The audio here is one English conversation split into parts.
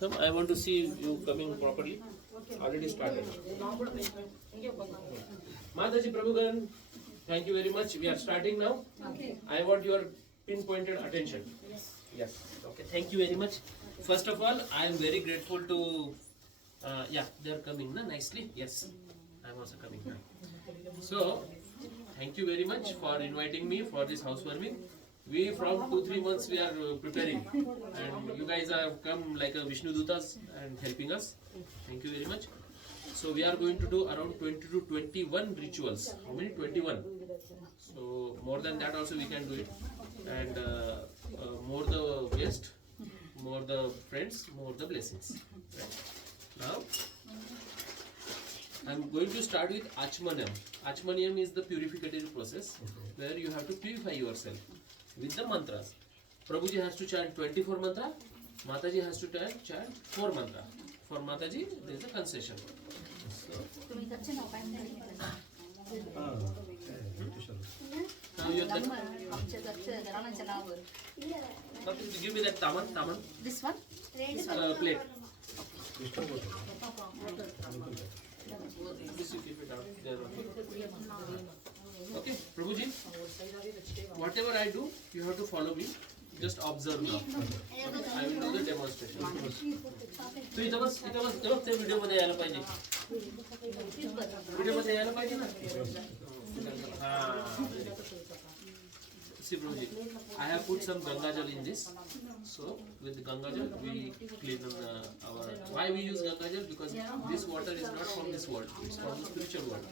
Come, I want to see you coming properly. Already started. Mataji Prabhugan, thank you very much. We are starting now. Okay. I want your pinpointed attention. Yes. Okay. Thank you very much. First of all, I am very grateful to. Yeah, they are coming na, nicely. Yes, I am also coming now. So, thank you very much for inviting me for this housewarming. We from 2-3 months we are preparing, and you guys have come like a Vishnu Dutas and helping us. Thank you very much. So we are going to do around 20 to 21 rituals. How many? 21. So more than that also we can do it, and more the guest, more the friends, more the blessings. Right? Now I am going to start with Achmanam. Achmanam is the purificatory process where you have to purify yourself with the mantras. Prabhuji has to chant 24 mantra, Mataji has to chant 4 mantra. For Mataji, there is a concession. So, now you have give me that taman. This one? Plate. This you keep it out there only. Okay, Prabhuji, whatever I do, you have to follow me. Just observe now. I will do the demonstration. So इथं बस ते video मध्ये यायला पाहिजे. Video मध्ये यायला पाहिजे ना. See Prabhuji, I have put some Ganga Jal in this. So with Ganga Jal we clean our. Why we use Ganga Jal? Because this water is not from this world; it's from the spiritual world.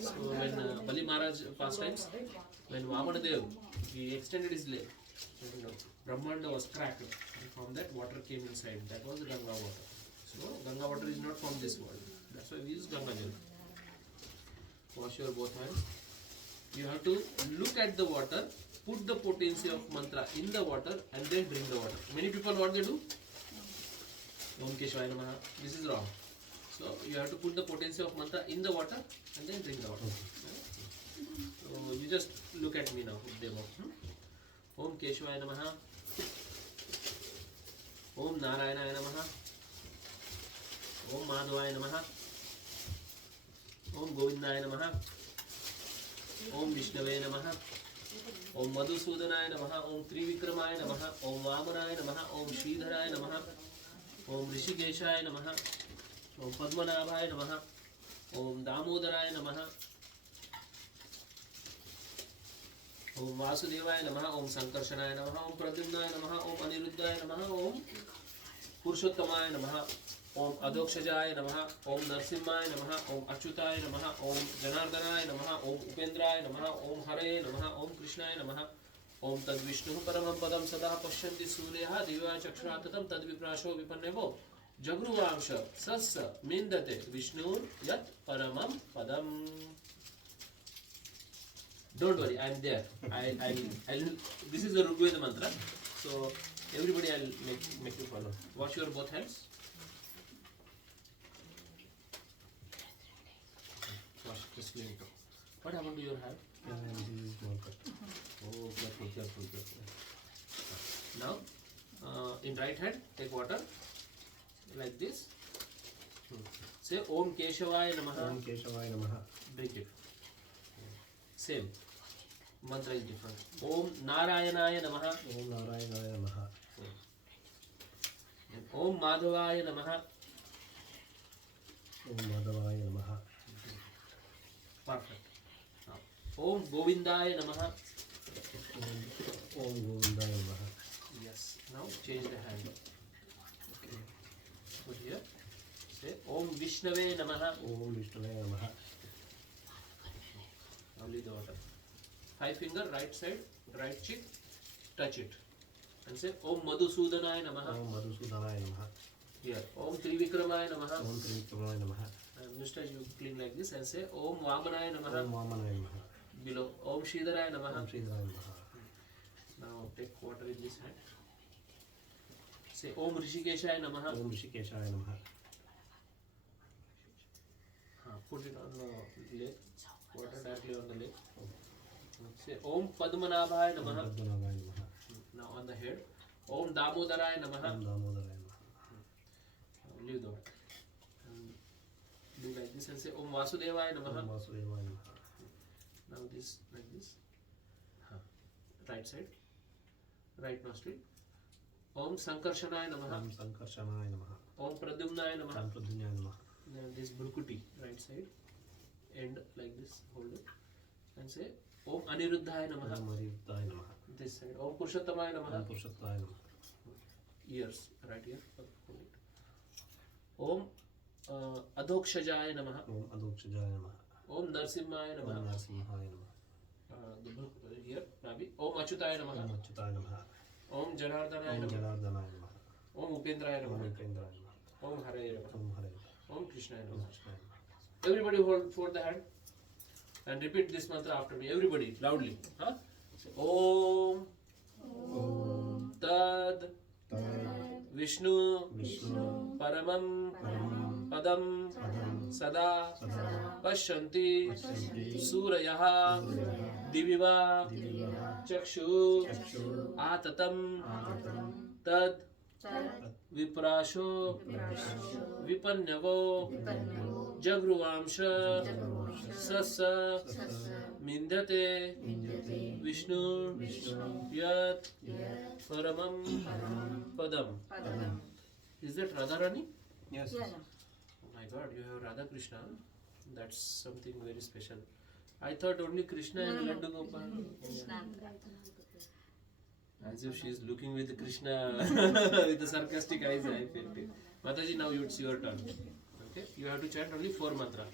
So when Bali Maharaj pastimes, when Vamana Dev he extended his leg, Brahmanda was cracked, and from that water came inside. That was the Ganga water. So Ganga water is not from this world. That's why we use Ganga Jal. Wash your both hands. You have to look at the water. Put the potency of mantra in the water and then drink the water. Many people what they do? Om Keshwaya Namaha. This is wrong. So you have to put the potency of mantra in the water and then drink the water. So you just look at me now. Demo. Om Keshwaya Namaha. Om Narayana Namaha. Om Madhavaya Namaha. Om Govindaya Namaha. Om Vishnave Namaha. Om Madhusudanaya Namaha, Om Trivikramaya Namaha, Om Vamanaya Namaha, Om Sridharaya Namaha, Om Rishikeshaya Namaha, Om Padmanabhaya Namaha, Om Damodaraya Namaha, Om Vasudevaya Namaha, Om Sankarshanaya Namaha, Om Pradyumnaya Namaha, Om Aniruddhaya Namaha, Om Purushottamaya Namaha, Om Adokshajaya Namaha, Om Narsimhaya Namaha, Om Achyutaya Namaha, Om Janardanaya Namaha, Om Upendraya Namaha, Om Hare Namaha, Om Krishnaya Namaha, Om Tad Vishnu Paramam Padam Sada Pashyanti Suryaha Divya Chakshuratatam Tad Viprasho Vipannevo Jagruvangsha Sassa Mindate Vishnu Yat Paramam Padam. Don't worry, I am there. I'll this is the Rigveda mantra. So everybody I'll make you follow. Wash your both hands. Just clean it up. What happened to your hand? This is small cut. Oh, careful. Now, in right hand, take water like this. Say Om Keshavaya Namaha. Om Keshavaya Namaha. Drink it. Same. Mantra is different. Om Narayanaya Namaha. Om Narayanaya Namaha. And Om Madhavaya Namaha. Om Madhavaya Namaha. Perfect. Now, Om Govindaya Namaha. Om Govindaya Namaha. Yes. Now change the hand. Okay. Put here. Say Om Vishnave Namaha. Om Vishnuvaya Namaha. Now leave the water. 5 finger, right side, right cheek, touch it. And say Om Madhusudanaya Namaha. Om Madhusudanaya Namaha. Here. Om Trivikramaya Namaha. Om Trivikramaya Namaha. And mustache you clean like this and say Om Vamanaya Namaha. Om Vamanaya Namaha. Below. Om Sridharaya Namaha. Om Sridharaya Namaha. Now take water in this hand. Say Om Rishikeshaya Namaha. Om Rishikeshaya Namaha. Put it on the leg. Water directly on the leg. Say Om Padmanabhaya Namaha. Om Padmanabhaya Namaha. Now on the head. Om Damodaraya Namaha. Om Damodaraya Namaha. this and say Om Vasudevaya Namaha. Om Vasudevaya Namaha. Now this like this. Right side, right nostril. Om Sankarshanaya Namaha. Om Sankarshanaya Namaha. Om Pradyumnaya Namaha. Om Pradyumnaya Namaha. Now this Brukuti, right side, end like this, hold it, and say Om Aniruddhaya Namaha. Om Ariruddhaya Namaha. This side, Om Purushottamaya Namaha. Om Purushottaya Namaha. Ears, right here, hold it. Om Adhokshajaya Namaha. Om Adhokshajaya Namaha. Om Narsimhaya Om Namaha. Narsimhaya Namaha. The here, Nabi. Om Achyutaya Namaha. Om Achyutaya Namaha. Om Janardanaya Om Namaha. Janardanaya Namaha. Om Upendraya Om Namaha. Upendraya Namaha. Om Haraya Namaha. Om Hare. Om Krishnaya Om Namaha. Krishnaya Namaha. Everybody hold the hand and repeat this mantra after me. Everybody, loudly. Huh? Say, Om Om Tad Tad Vishnu Vishnu Paramam Paramam Padam Padam Sada Sada Pashyanti Pashyanti Surayaha Surayaha Diviva Diviva Chakshu Chakshu Atatam Atatam Tad Tad Viprasho Viprasho Vipanyavo Vipanyavo Jagruvamsha Jagravamsha Sassa Sassa Mindate Mindate Vishnu Vishnu Yat Yat Paramam Paramam Padam. Padam. Is that Radharani? Yes. Oh my God, you have Radha Krishna. That's something very special. I thought only Krishna and Laddu Gopal. Yeah. As if she is looking with Krishna with the sarcastic eyes. I felt it. Mataji, now it's your turn. Okay, you have to chant only 4 mantra,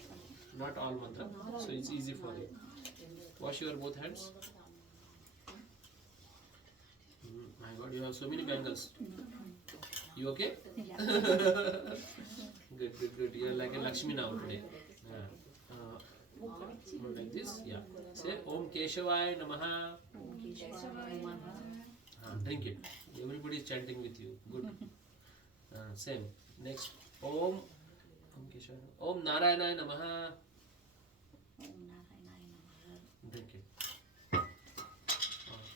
not all mantra. So it's easy for you. Wash your both hands. My God, you have so many bangles. You okay? Good, good, good. You're like a Lakshmi now today. Yeah. Like this. Yeah. Say Om Keshavaya Namaha. Drink it. Everybody is chanting with you. Good. Same. Next. Om Keshavaya. Om Narayana Namaha. Drink it.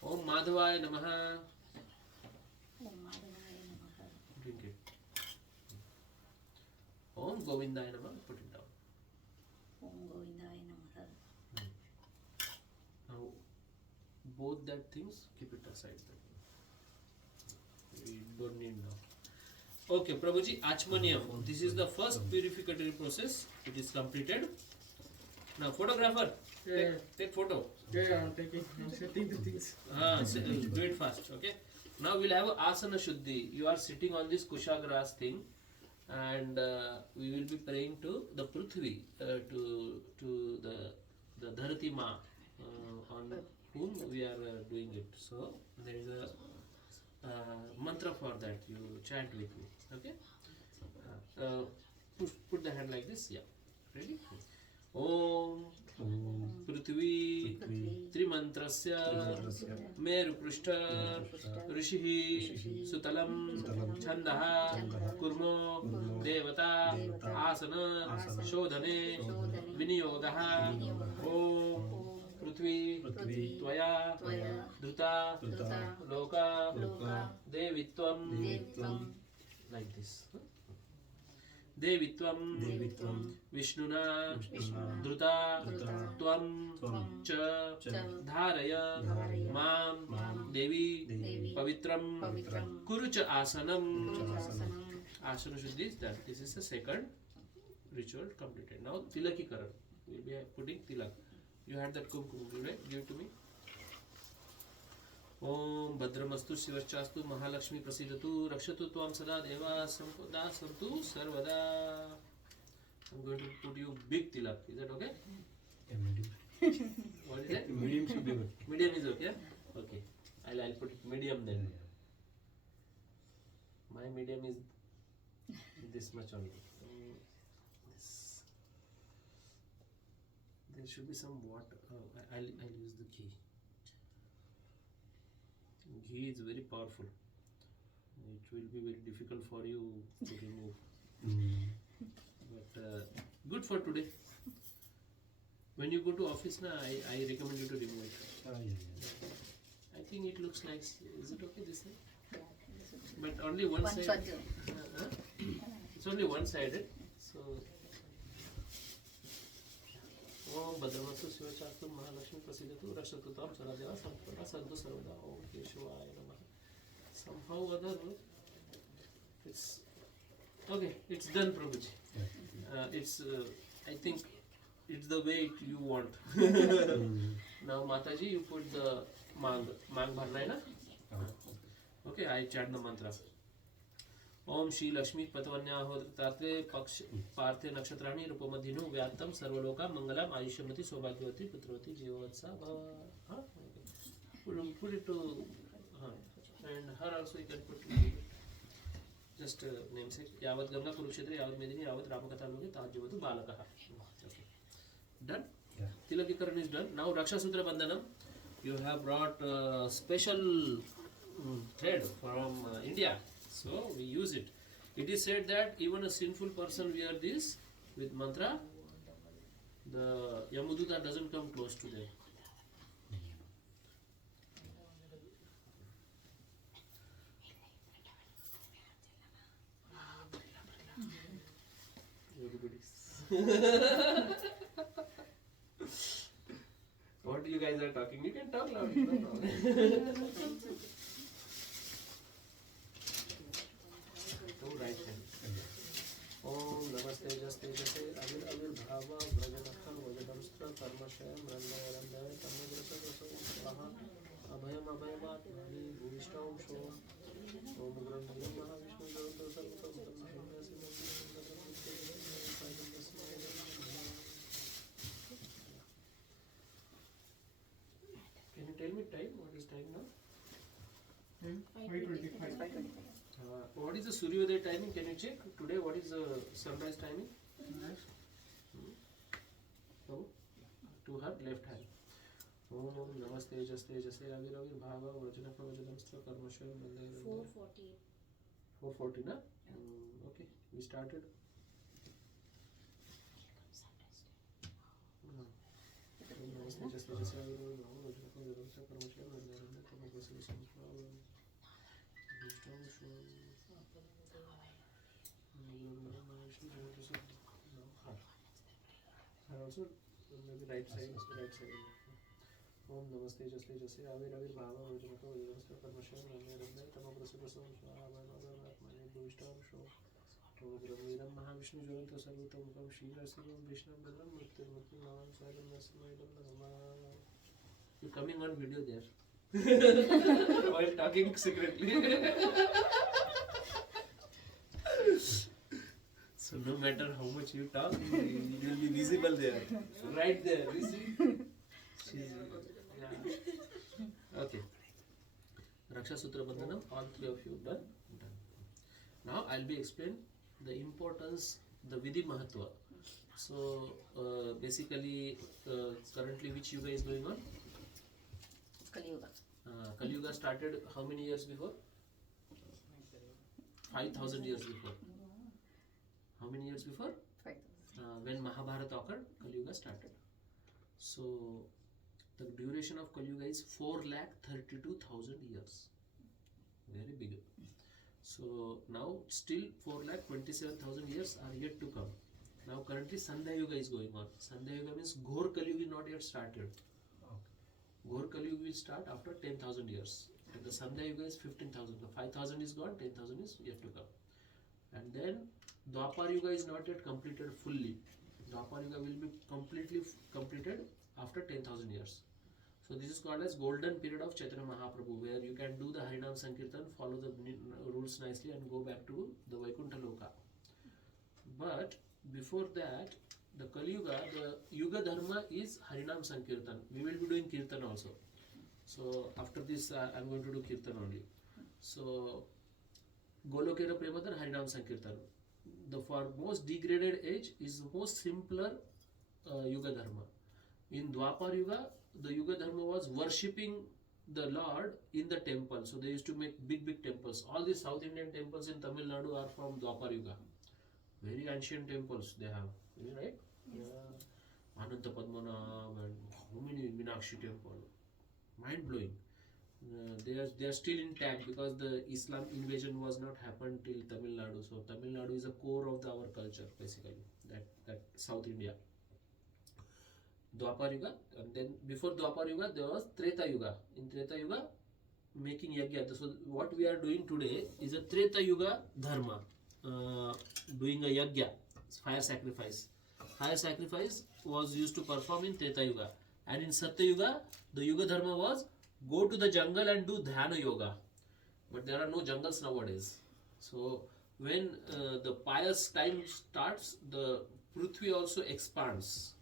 Om Madhavaya Namaha. Drink it. Om Govindaya Namaha. Put it down. Now, both that things, keep it aside. We don't need now. Okay, Prabhuji, Achmaniam. This is the first purificatory process. It is completed. Now, photographer, take photo. Yeah, I'm taking. I'm setting the things. Do it fast, okay? Now we'll have Asana Shuddhi. You are sitting on this Kushagras thing, and we will be praying to the Prithvi, to the Dharati Ma, on whom we are doing it. So there is a mantra for that. You chant with me, okay? Put the hand like this. Yeah, ready? Om Prithvi Trimantrasya Meruprushta Rishihi Sutalam Chandaha Kurmo Devata Asana Shodhane Viniyogaha Om Prithvi Tvaya Dhuta Loka Devitvam. Like this. Devitvam Vishnuna Dhruta Tvam Cha Dharaya Mam Devi Pavitram Kurucha Asanam. Asana Shuddhi is done. This is the second ritual completed. Now Tilakikaran. We will be putting tilak. You had that kumkum, right? Give it to me. Om Bhadramastu Shivachastu Mahalakshmi Prasidatu Rakshatu Tvam Sada Deva Sampada Santu Sarvada. I'm going to put you big tilak. Is that okay? What is that? Medium should be good. Medium is okay? Okay. I'll put it medium then. My medium is this much only. This. There should be some water. Oh, I'll use the ghee. Ghee is very powerful. It will be very difficult for you to remove. But good for today. When you go to office, I recommend you to remove it. Yeah. I think it looks nice. Is it okay this way? But only one side. It's only one sided. So ओम भद्रमस्तु शिवशास्तु महालक्ष्मी प्रसीदतु रक्षतु तां चराचरा संपूर्णा सन्तु सर्वदा ओम केशवाय नमः. Somehow or other, it's okay. It's done, Prabhuji. It's I think it's the way you want. Now Mataji, you put the mang bhar raha hai na? Okay, I chant the mantra. ओम श्री लक्ष्मी पतवन्याहोत्रात्रे पक्ष पार्थे नक्षत्राणि रूपमधिनु व्यात्तम सर्वलोका मंगलम आयुष्यमति सौभाग्यवती पुत्रवती जीववत्सा भव. हाँ, put it to and her also you can put just namesake. यावत् गंगा कुरुक्षेत्र यावत् मेदिनी यावत् रामकथा लोके ताज्यवतु बालकः. Done. Tilakikaran is done. Now Raksha Sutra Bandhanam. You have brought special thread from India. So we use it. It is said that even a sinful person wear this with mantra, the Yamuduta doesn't come close to them. What you guys are talking? You can talk loud. No problem. Right hand. Om Namaste Jaste Jase Avir Avir Bhava Vrajanakham Vajadamstra Karmashayam Randaya Randaya Tamadrasa Rasa Swaha Abhayam Abhayamat Mani Bhuvishtam Shom Om Gram Bhiram Mahavishnu Javanto Sarvatam Can you tell me time? What is time now? 5:25. What is the Suryodaya timing? Can you check? Today, what is the sunrise timing? No? To her left hand. Om Namaste Jaste Jase Avir Avir Bhava Vrajanakham Vajadamstra Karmashayam Randaya Randaya. 4:40, na? Okay, we started. Namaste Jaste Jase Avir Avir Bhava Vrajanakham Vajadamstra Karmashayam Randaya Randaya Tamadrasa Rasa Swaha. Also maybe right side. Om Namaste Jaste Jase Avir Avir Bhava Vrajanakham Vajadamstra Karmashayam Randaya Randaya Tamadrasa Rasa Swaha Mani Bhuvishtam Shom Om Gram Mahavishnu Javanto Sarvatam Shila Sivam Vishnam Badram Murtirmurti Mavam Saram Nasamayam Nama. You're coming on video there. While talking secretly. So no matter how much you talk, you will be visible there. Right there. You see? Yeah. Okay. Raksha Sutra Bandhanam, all three of you done. Now I'll be explaining the importance, the Vidhi Mahatva. So basically, currently which yuga is going on? Kali Yuga. Kali Yuga started how many years before? 5,000 years before. How many years before? 5,000. When Mahabharata occurred, Kali Yuga started. So the duration of Kali Yuga is 4,32,000 years. Very big. So now still 4,27,000 years are yet to come. Now currently Sandhya Yuga is going on. Sandhya Yuga means Ghor Kali Yuga is not yet started. Ghor Kali Yuga will start after 10,000 years. And the Sandhya Yuga is 15,000. The 5,000 is gone, 10,000 is yet to come. And then Dwapar Yuga is not yet completed fully. Dwapar Yuga will be completely completed after 10,000 years. So this is called as golden period of Chaitanya Mahaprabhu, where you can do the Harinam Sankirtan, follow the rules nicely and go back to the Vaikuntha Loka. But before that, the Kali Yuga, the Yuga Dharma is Harinam Sankirtan. We will be doing Kirtan also. So after this I am going to do Kirtan only. So Golokera Premadar Harinam Sankirtan. The for most degraded age is most simpler Yuga Dharma. In Dwapar Yuga, the Yuga Dharma was worshipping the Lord in the temple. So they used to make big temples. All these South Indian temples in Tamil Nadu are from Dwapar Yuga. Very ancient temples they have. Is it right? Yes. Yeah. Ananta Padmanabh and how many Meenakshi temple. Mind blowing. They are still intact because the Islam invasion was not happened till Tamil Nadu. So Tamil Nadu is a core of our culture basically. That South India. Dwapar Yuga, and then before Dwapar Yuga there was Treta Yuga. In Treta Yuga, making yajna. So what we are doing today is a Treta Yuga dharma, doing a yajna, fire sacrifice. Fire sacrifice was used to perform in Treta Yuga, and in Satya Yuga the Yuga dharma was go to the jungle and do dhyana yoga. But there are no jungles nowadays. So when the pious time starts, the Prithvi also expands.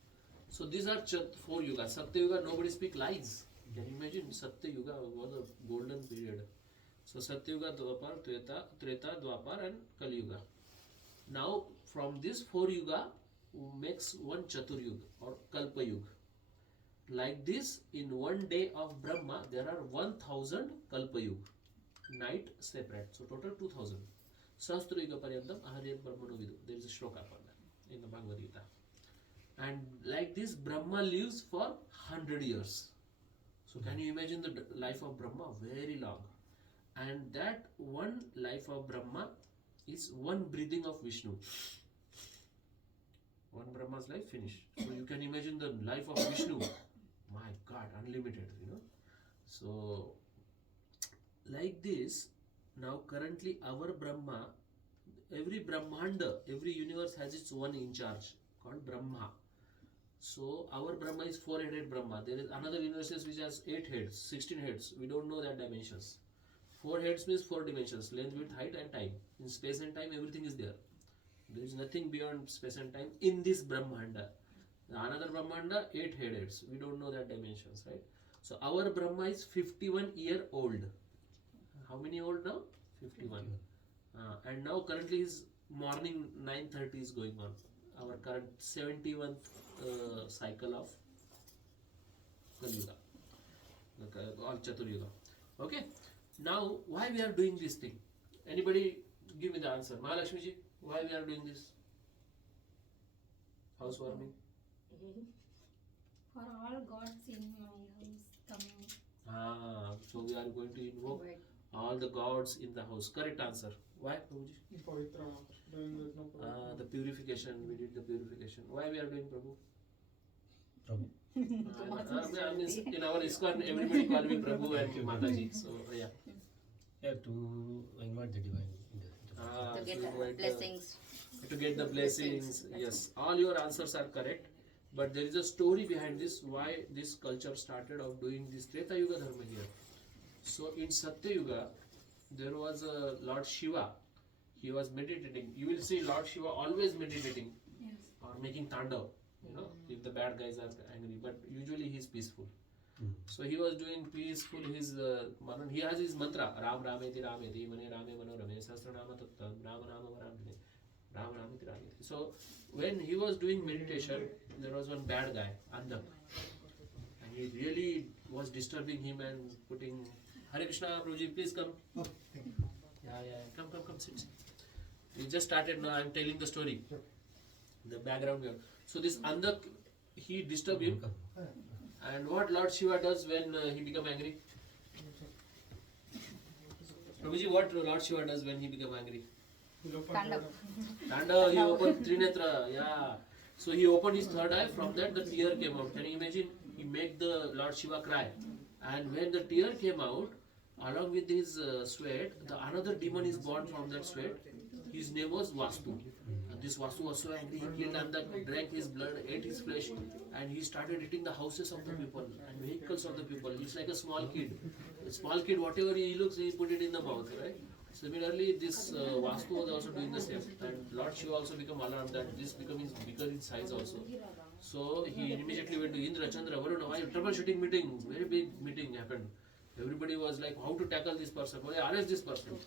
So these are 4 yugas. Satya Yuga, nobody speak lies. Can you imagine? Satya Yuga was a golden period. So Satya Yuga, Dwapar, Treta, Dwapar and Kali Yuga. Now from this 4 yuga makes one Chatur Yuga or Kalpa Yuga. Like this, in one day of Brahma, there are 1000 Kalpa Yuga. Night separate. So total 2000. Sahasra Yuga Paryantam Aharyat Brahmano Vidu. There is a shloka for that in the Bhagavad Gita. And like this, Brahma lives for 100 years. So can you imagine the life of Brahma? Very long. And that one life of Brahma is one breathing of Vishnu. One Brahma's life finished. So you can imagine the life of Vishnu. My God, unlimited, So like this, now currently our Brahma, every Brahmanda, every universe has its one in charge called Brahma. So our Brahma is 4-headed Brahma. There is another universe which has 8 heads, 16 heads. We don't know that dimensions. 4 heads means 4 dimensions, length, width, height and time. In space and time everything is there. There is nothing beyond space and time in this Brahmanda. Another Brahmanda, 8 heads. We don't know that dimensions, right? So our Brahma is 51-year-old. How many old now? 51. And now currently his morning 9:30 is going on. Our current 71st cycle of Kali Yuga. Or Chatur Yuga. Okay. Now why we are doing this thing? Anybody give me the answer. Mahalakshmi ji, why we are doing this? Housewarming. For all gods in my house coming. So we are going to invoke all the gods in the house. Correct answer. Why, Prabhuji? Pavitra, doing that, no problem. The purification. We did the purification. Why we are doing, Prabhu? Prabhu. In our ISKCON, everybody call me Prabhu and Mataji. So yeah. Yeah, to invite the divine. To get invite blessings. To get the blessings. Yes, all your answers are correct. But there is a story behind this. Why this culture started of doing this Treta Yuga Dharma here. So in Satya Yuga, there was a Lord Shiva. He was meditating. You will see Lord Shiva always meditating or making tandav. If the bad guys are angry. But usually he is peaceful. So he was doing peaceful. He has his mantra. Ram Rameti Rameti Mane Rame Mano Rame Sahasranama Tattam Rama Rama Varamine Ram Rameti Rameti. So when he was doing meditation, there was one bad guy, Andak. And he really was disturbing him and putting Hare Krishna, Prabhuji, please come. Oh, thank you. Yeah, come, sit. We just started now, I'm telling the story. The background here. So this Andak, he disturbed him. And what Lord Shiva does when he become angry? Prabhuji, what Lord Shiva does when he become angry? Tandav. Tanda, he opened Trinetra, yeah. So he opened his third eye, from that the tear came out. Can you imagine? He made the Lord Shiva cry. And when the tear came out, along with his sweat, another demon is born from that sweat. His name was Vastu. And this Vastu was so angry, he killed Andak, drank his blood, ate his flesh, and he started eating the houses of the people and vehicles of the people. He's like a small kid. A small kid, whatever he looks, he put it in the mouth, right? Similarly, this Vastu was also doing the same. And Lord Shiva also became alarmed that this becomes bigger in size also. So he immediately went to Indra, Chandra, Varuna, why troubleshooting meeting, very big meeting happened. Everybody was like, how to tackle this person, arrest this person.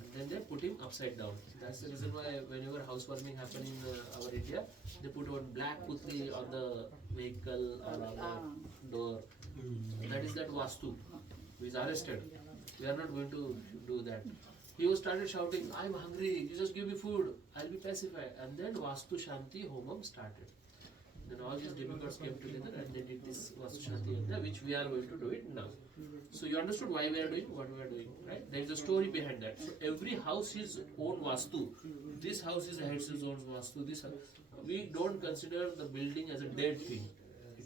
And then they put him upside down. That's the reason why whenever housewarming happen in our India, they put one black putli on the vehicle or on the door. That is that Vastu, who is arrested. We are not going to do that. He started shouting, I'm hungry, you just give me food, I'll be pacified. And then Vastu Shanti Homam started. Then all these demigods came together and they did this Vastu Shanti Yajna, which we are going to do it now. So you understood why we are doing what we are doing, right? There is a story behind that. So every house is own Vastu. This house is a head's own Vastu. We don't consider the building as a dead thing.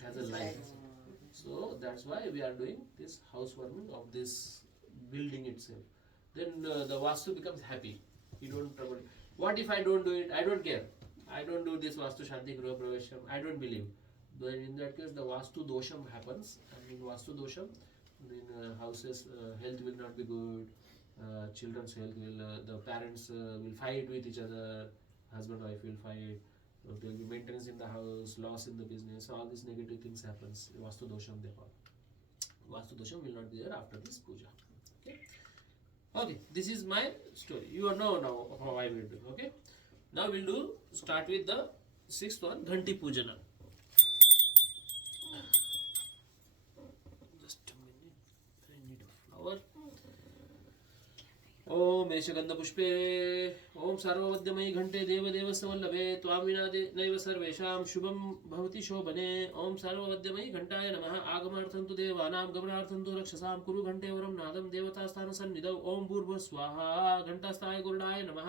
has a life. So that's why we are doing this housewarming of this building itself. Then the Vastu becomes happy. You don't trouble. What if I don't do it? I don't care. I don't do this Vastu Shanti Griha Pravesham. I don't believe. Then in that case, the Vastu Dosham happens. And in Vastu Dosham, then houses health will not be good. Children's health will, the parents will fight with each other. Husband wife will fight. There will be maintenance in the house, loss in the business. All these negative things happens. Vastu Dosham they call. Vastu Dosham will not be there after this puja. Okay. Okay, this is my story. You know now how I will do. Okay. Now we'll do start with the sixth one, Ghanti Pujana. Just a minute. I need a flower. ओम मेषगंध पुष्पे ओम सर्ववद्यमयी घंटे देवदेव समल्लभे त्वां विना नैव सर्वेषां शुभं भवति शोभने ओम सर्ववद्यमयी घंटाय नमः आगमार्थं तु देवानां गमनार्थं तु रक्षसां कुरु घंटे वरं नादं देवतास्थान सन्निधौ ओम भूर्भुवः स्वाहा घंटास्थाय गरुडाय नमः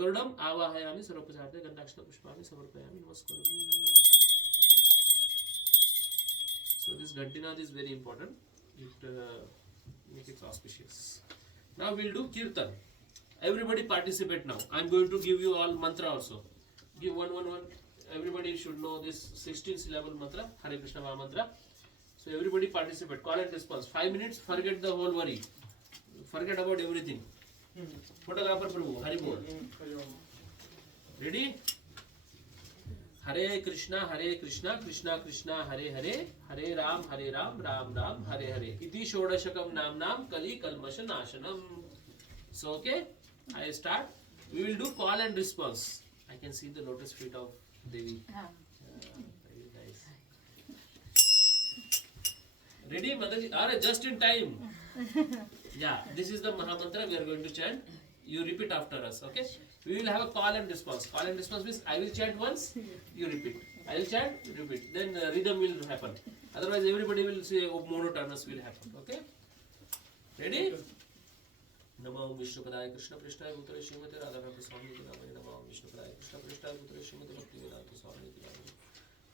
गरुडम् आवाहयामि सर्वोपचारे गंधाक्षत पुष्पाणि समर्पयामि नमस्करोमि. So this Ghantinad is very important. It makes it auspicious. Now we'll do Kirtan. Everybody participate now. I'm going to give you all mantra also. Give one. Everybody should know this 16 syllable mantra, Hare Krishna Maha mantra. So everybody participate. Call and response. 5 minutes. Forget the whole worry. Forget about everything. Photographer Prabhu. Hari Bol. Ready? Hare Krishna, Krishna Krishna, Hare Hare, Hare Ram, Ram Ram, Hare Hare. Iti Shodashakam Nam Kali Kalmasha Nashanam. So okay, I start. We will do call and response. I can see the lotus feet of Devi. Very nice. Ready, Mataji? Are just in time. Yeah, this is the Maha Mantra we are going to chant. You repeat after us, okay? We will have a call and response. Call and response means I will chant once, you repeat. I will chant, you repeat. Then rhythm will happen. Otherwise, everybody will say monotonous will happen. Okay? Ready? Namo Vishnu Padaya Krishna Prishthaya Bhutale Srimate Radharani Swami Namo Namo Vishnu Padaya Krishna Prishthaya Bhutale Srimate Bhaktivedanta Swami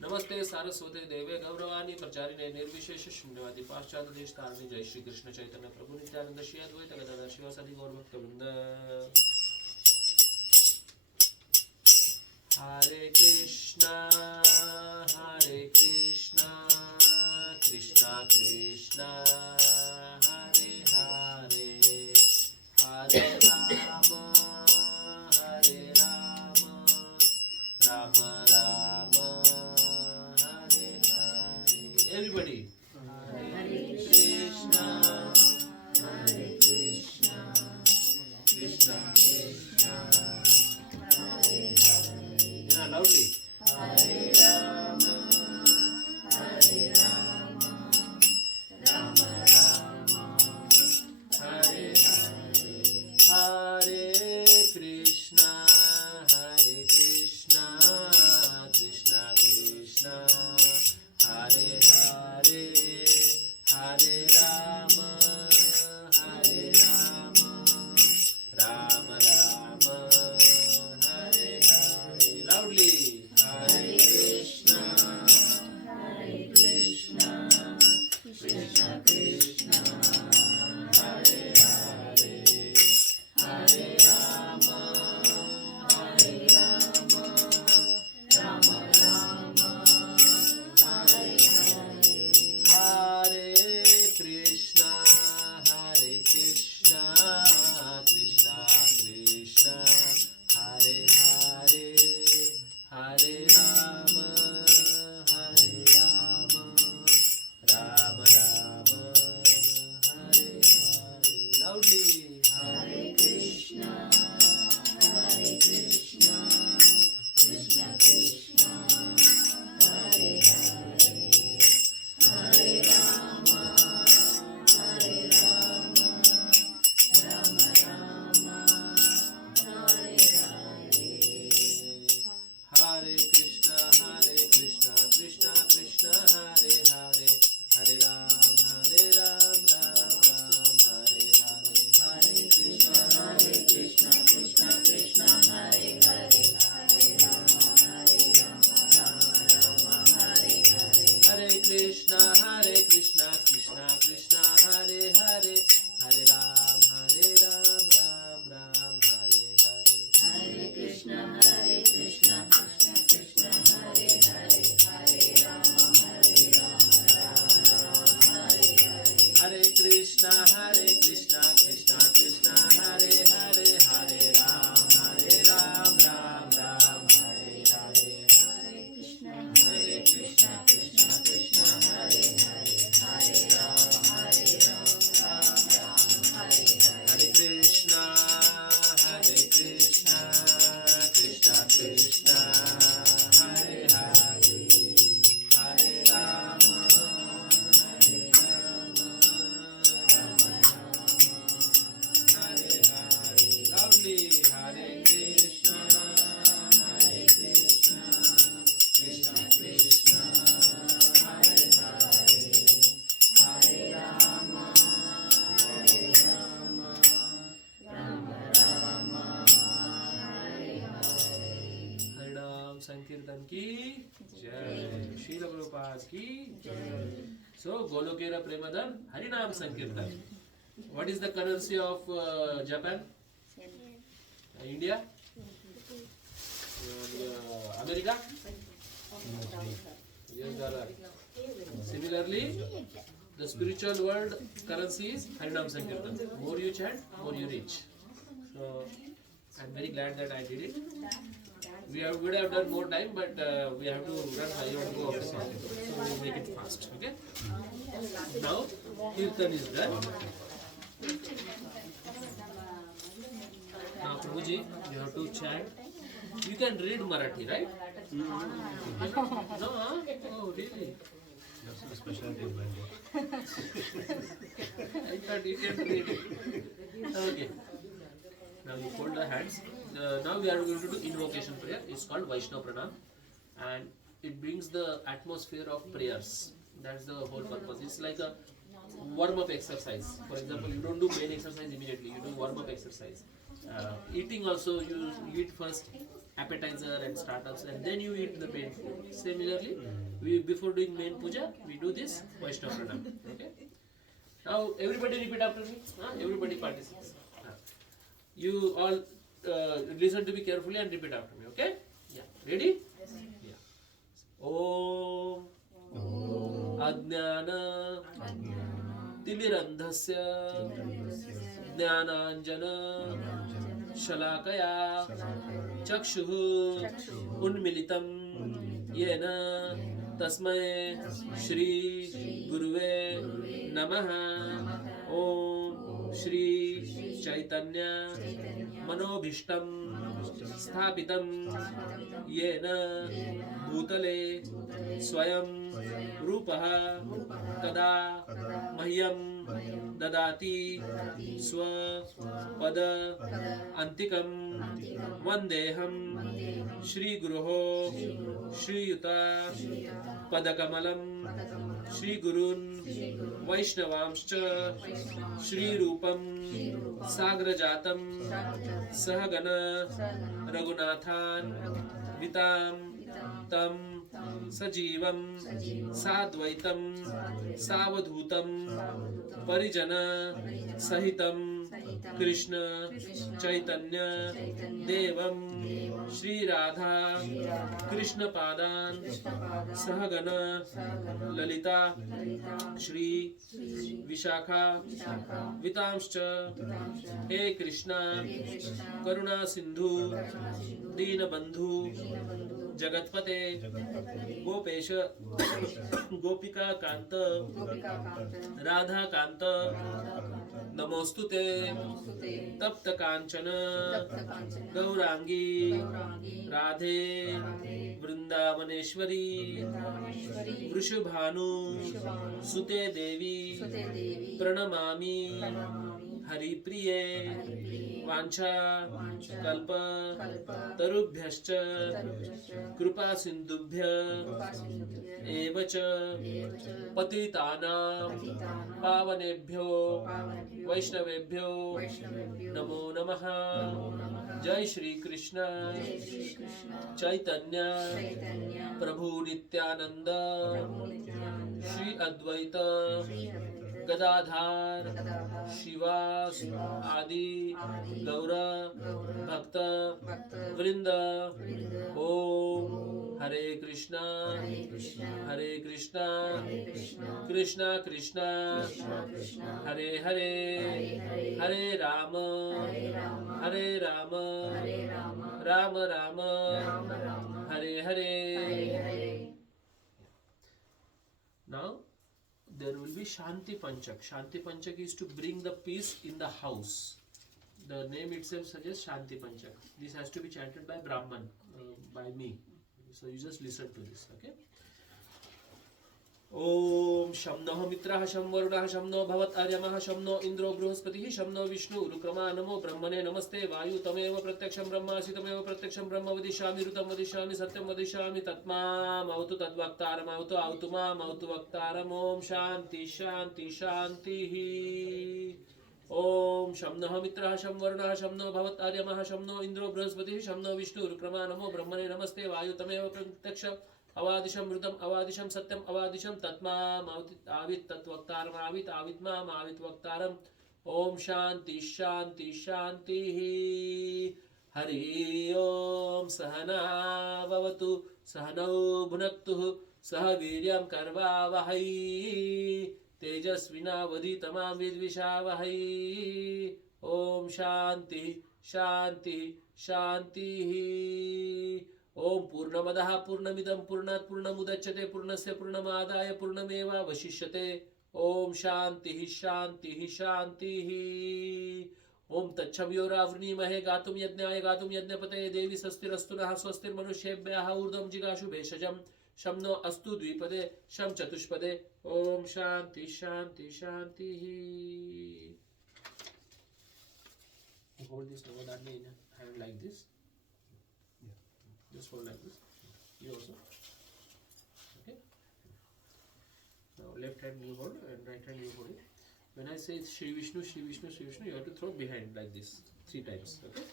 Namaste Saraswate Deve Gauravani Pracharine Nirvishesha Shunnyavati Paschat Desh Tarni Jai Shri Krishna Chaitanya Prabhu Nityananda Shri Advaita Gadadhar Shivasadi Gaur Bhakta Vrinda. Hare Krishna, Krishna Krishna, Hare Hare, Hare Rama, Rama Rama, Hare Hare. Everybody. Hare Krishna, Krishna Krishna, Hare Hare. Yeah, loudly. Hare Rama, Rama Rama, Hare Hare. Hare Krishna, Krishna Krishna, Hare Hare. Sankirtan ki Jai. Srila Prabhupada ki Jai. So Golokera Premadan Harinam Sankirtan. What is the currency of Japan? India? America? US dollar. Similarly, the spiritual world currency is Harinam Sankirtan. More you chant, more you reach. So I'm very glad that I did it. We would have done more time, but we have to run high on go of the song. So we'll make it fast. Okay? Now, Kirtan is done. Now, Prabhuji, you have to chant. You can read Marathi, right? No, huh? Oh, really? That's the specialty of Bangalore. I thought you can read it. Okay. Now you fold the hands. Now we are going to do invocation prayer. It's called Vaishnava Pranam, and it brings the atmosphere of prayers. That's the whole purpose. It's like a warm-up exercise. For example, you don't do main exercise immediately. You do warm-up exercise. Eating also, you eat first appetizer and startups, and then you eat the main food. Similarly, before doing main puja, we do this Vaishnava Pranam. Okay. Now everybody repeat after me. Everybody participates. You all listen to me carefully and repeat after me. Okay? Yeah. Ready? Yeah. Om Ajnana Timirandhasya Jnananjana Shalakaya Chakshuhu Unmilitam Yena Tasmai Shri Guruve Namaha Om Shri Chaitanya Manobhishtam Sthapitam Yena Bhutale Swayam Rupaha Kada Mahyam Dadati Swa Pada Antikam Vandeham Shri Guruho Shri Yuta Padakamalam Shri Gurun Vaishnavamscha Shri Rupam Sagrajatam Sahagana Raghunathan Vitam Tam Sajivam Sadvaitam Savadhutam Parijana Sahitam Krishna Chaitanya Devam Shri Radha Krishna Padan Sahagana Lalita Shri Vishakha Vitamscha He Krishna Karuna Sindhu Dina Bandhu Jagatpate Gopesha Gopika Kanta Radha Kanta Namostute Tapta Kanchana Gaurangi Radhe Vrindavaneshwari Vrishabhanu Sute Devi Pranamami Hari Priye Vancha Kalpa Tarubhyascha Krupa Sindubhya Evacha Patitanam Pavanebhyo Vaishnavebhyo Namo Namaha Jai Shri Krishna Chaitanya Prabhu Nityananda Shri Advaita Gadadhar Shivas Adi Gaura Bhakta Vrinda Om Hare Krishna Hare Krishna Krishna Krishna Hare Hare Hare Rama Hare Rama Rama Rama Hare Hare. Now there will be Shanti Panchak. Shanti Panchak is to bring the peace in the house. The name itself suggests Shanti Panchak. This has to be chanted by Brahman, by me. So you just listen to this, okay? Om Shamno Mitraha Sham Varunaha Shamno Bhavat Aryamaha Shamno Indro Bruhaspatihi Shamno Vishnu Urukrama Namo Brahmane Namaste Vayu Tameva Pratyaksham Brahmasi Tameva Pratyaksham Brahma Vadishami Rutam Vadishami Satyam Vadishami Tatma Mautu Tadvaktaram Mautu Autuma Mautu Vaktaram Om Shanti Shanti Shanti ओम शं नः मित्रः शं वरुणः शं no भवतार्यमः शं no इन्द्रो बृहस्पतिः शं no विष्णुरुक्रमा नमो ब्रह्मणे नमस्ते वायुतमेव प्रत्यक्ष अवादिशं मृतम् अवादिशं सत्यम् अवादिशं तत्मामावित् आवित् तत्वक्तारमावित् आवित् वक्तारम् ओम शांति शांति शांतिः हरि ओम सहना भवतु सहनौ भुनक्तु सह वीर्यं कर्वावहै तेजस्विनावधीतमां विद्विषावहै ओम शांति शांति शांतिः ओम पूर्णमदः पूर्णमिदं पूर्णात् पूर्णमुदच्यते पूर्णस्य पूर्णमादाय पूर्णमेवावशिष्यते ओम शांति शांति शांतिः ओम तच्छव्योरावृणीमहे गातुं यज्ञाय गातुं यज्ञपतये देवी स्वस्तिरस्तु नः स्वस्तिर्मनुष्येभ्यः ऊर्ध्वं जिगाशु भेषजं शं नो अस्तु द्विपदे शं चतुष्पदे ओम शांति शांति शांतिः hold this Navadharani in a hand like this. Just hold like this. You also. Okay. Now left hand you hold and right hand you hold it. When I say Shri Vishnu, Shri Vishnu, Shri Vishnu, you have to throw behind like this 3 times. Okay.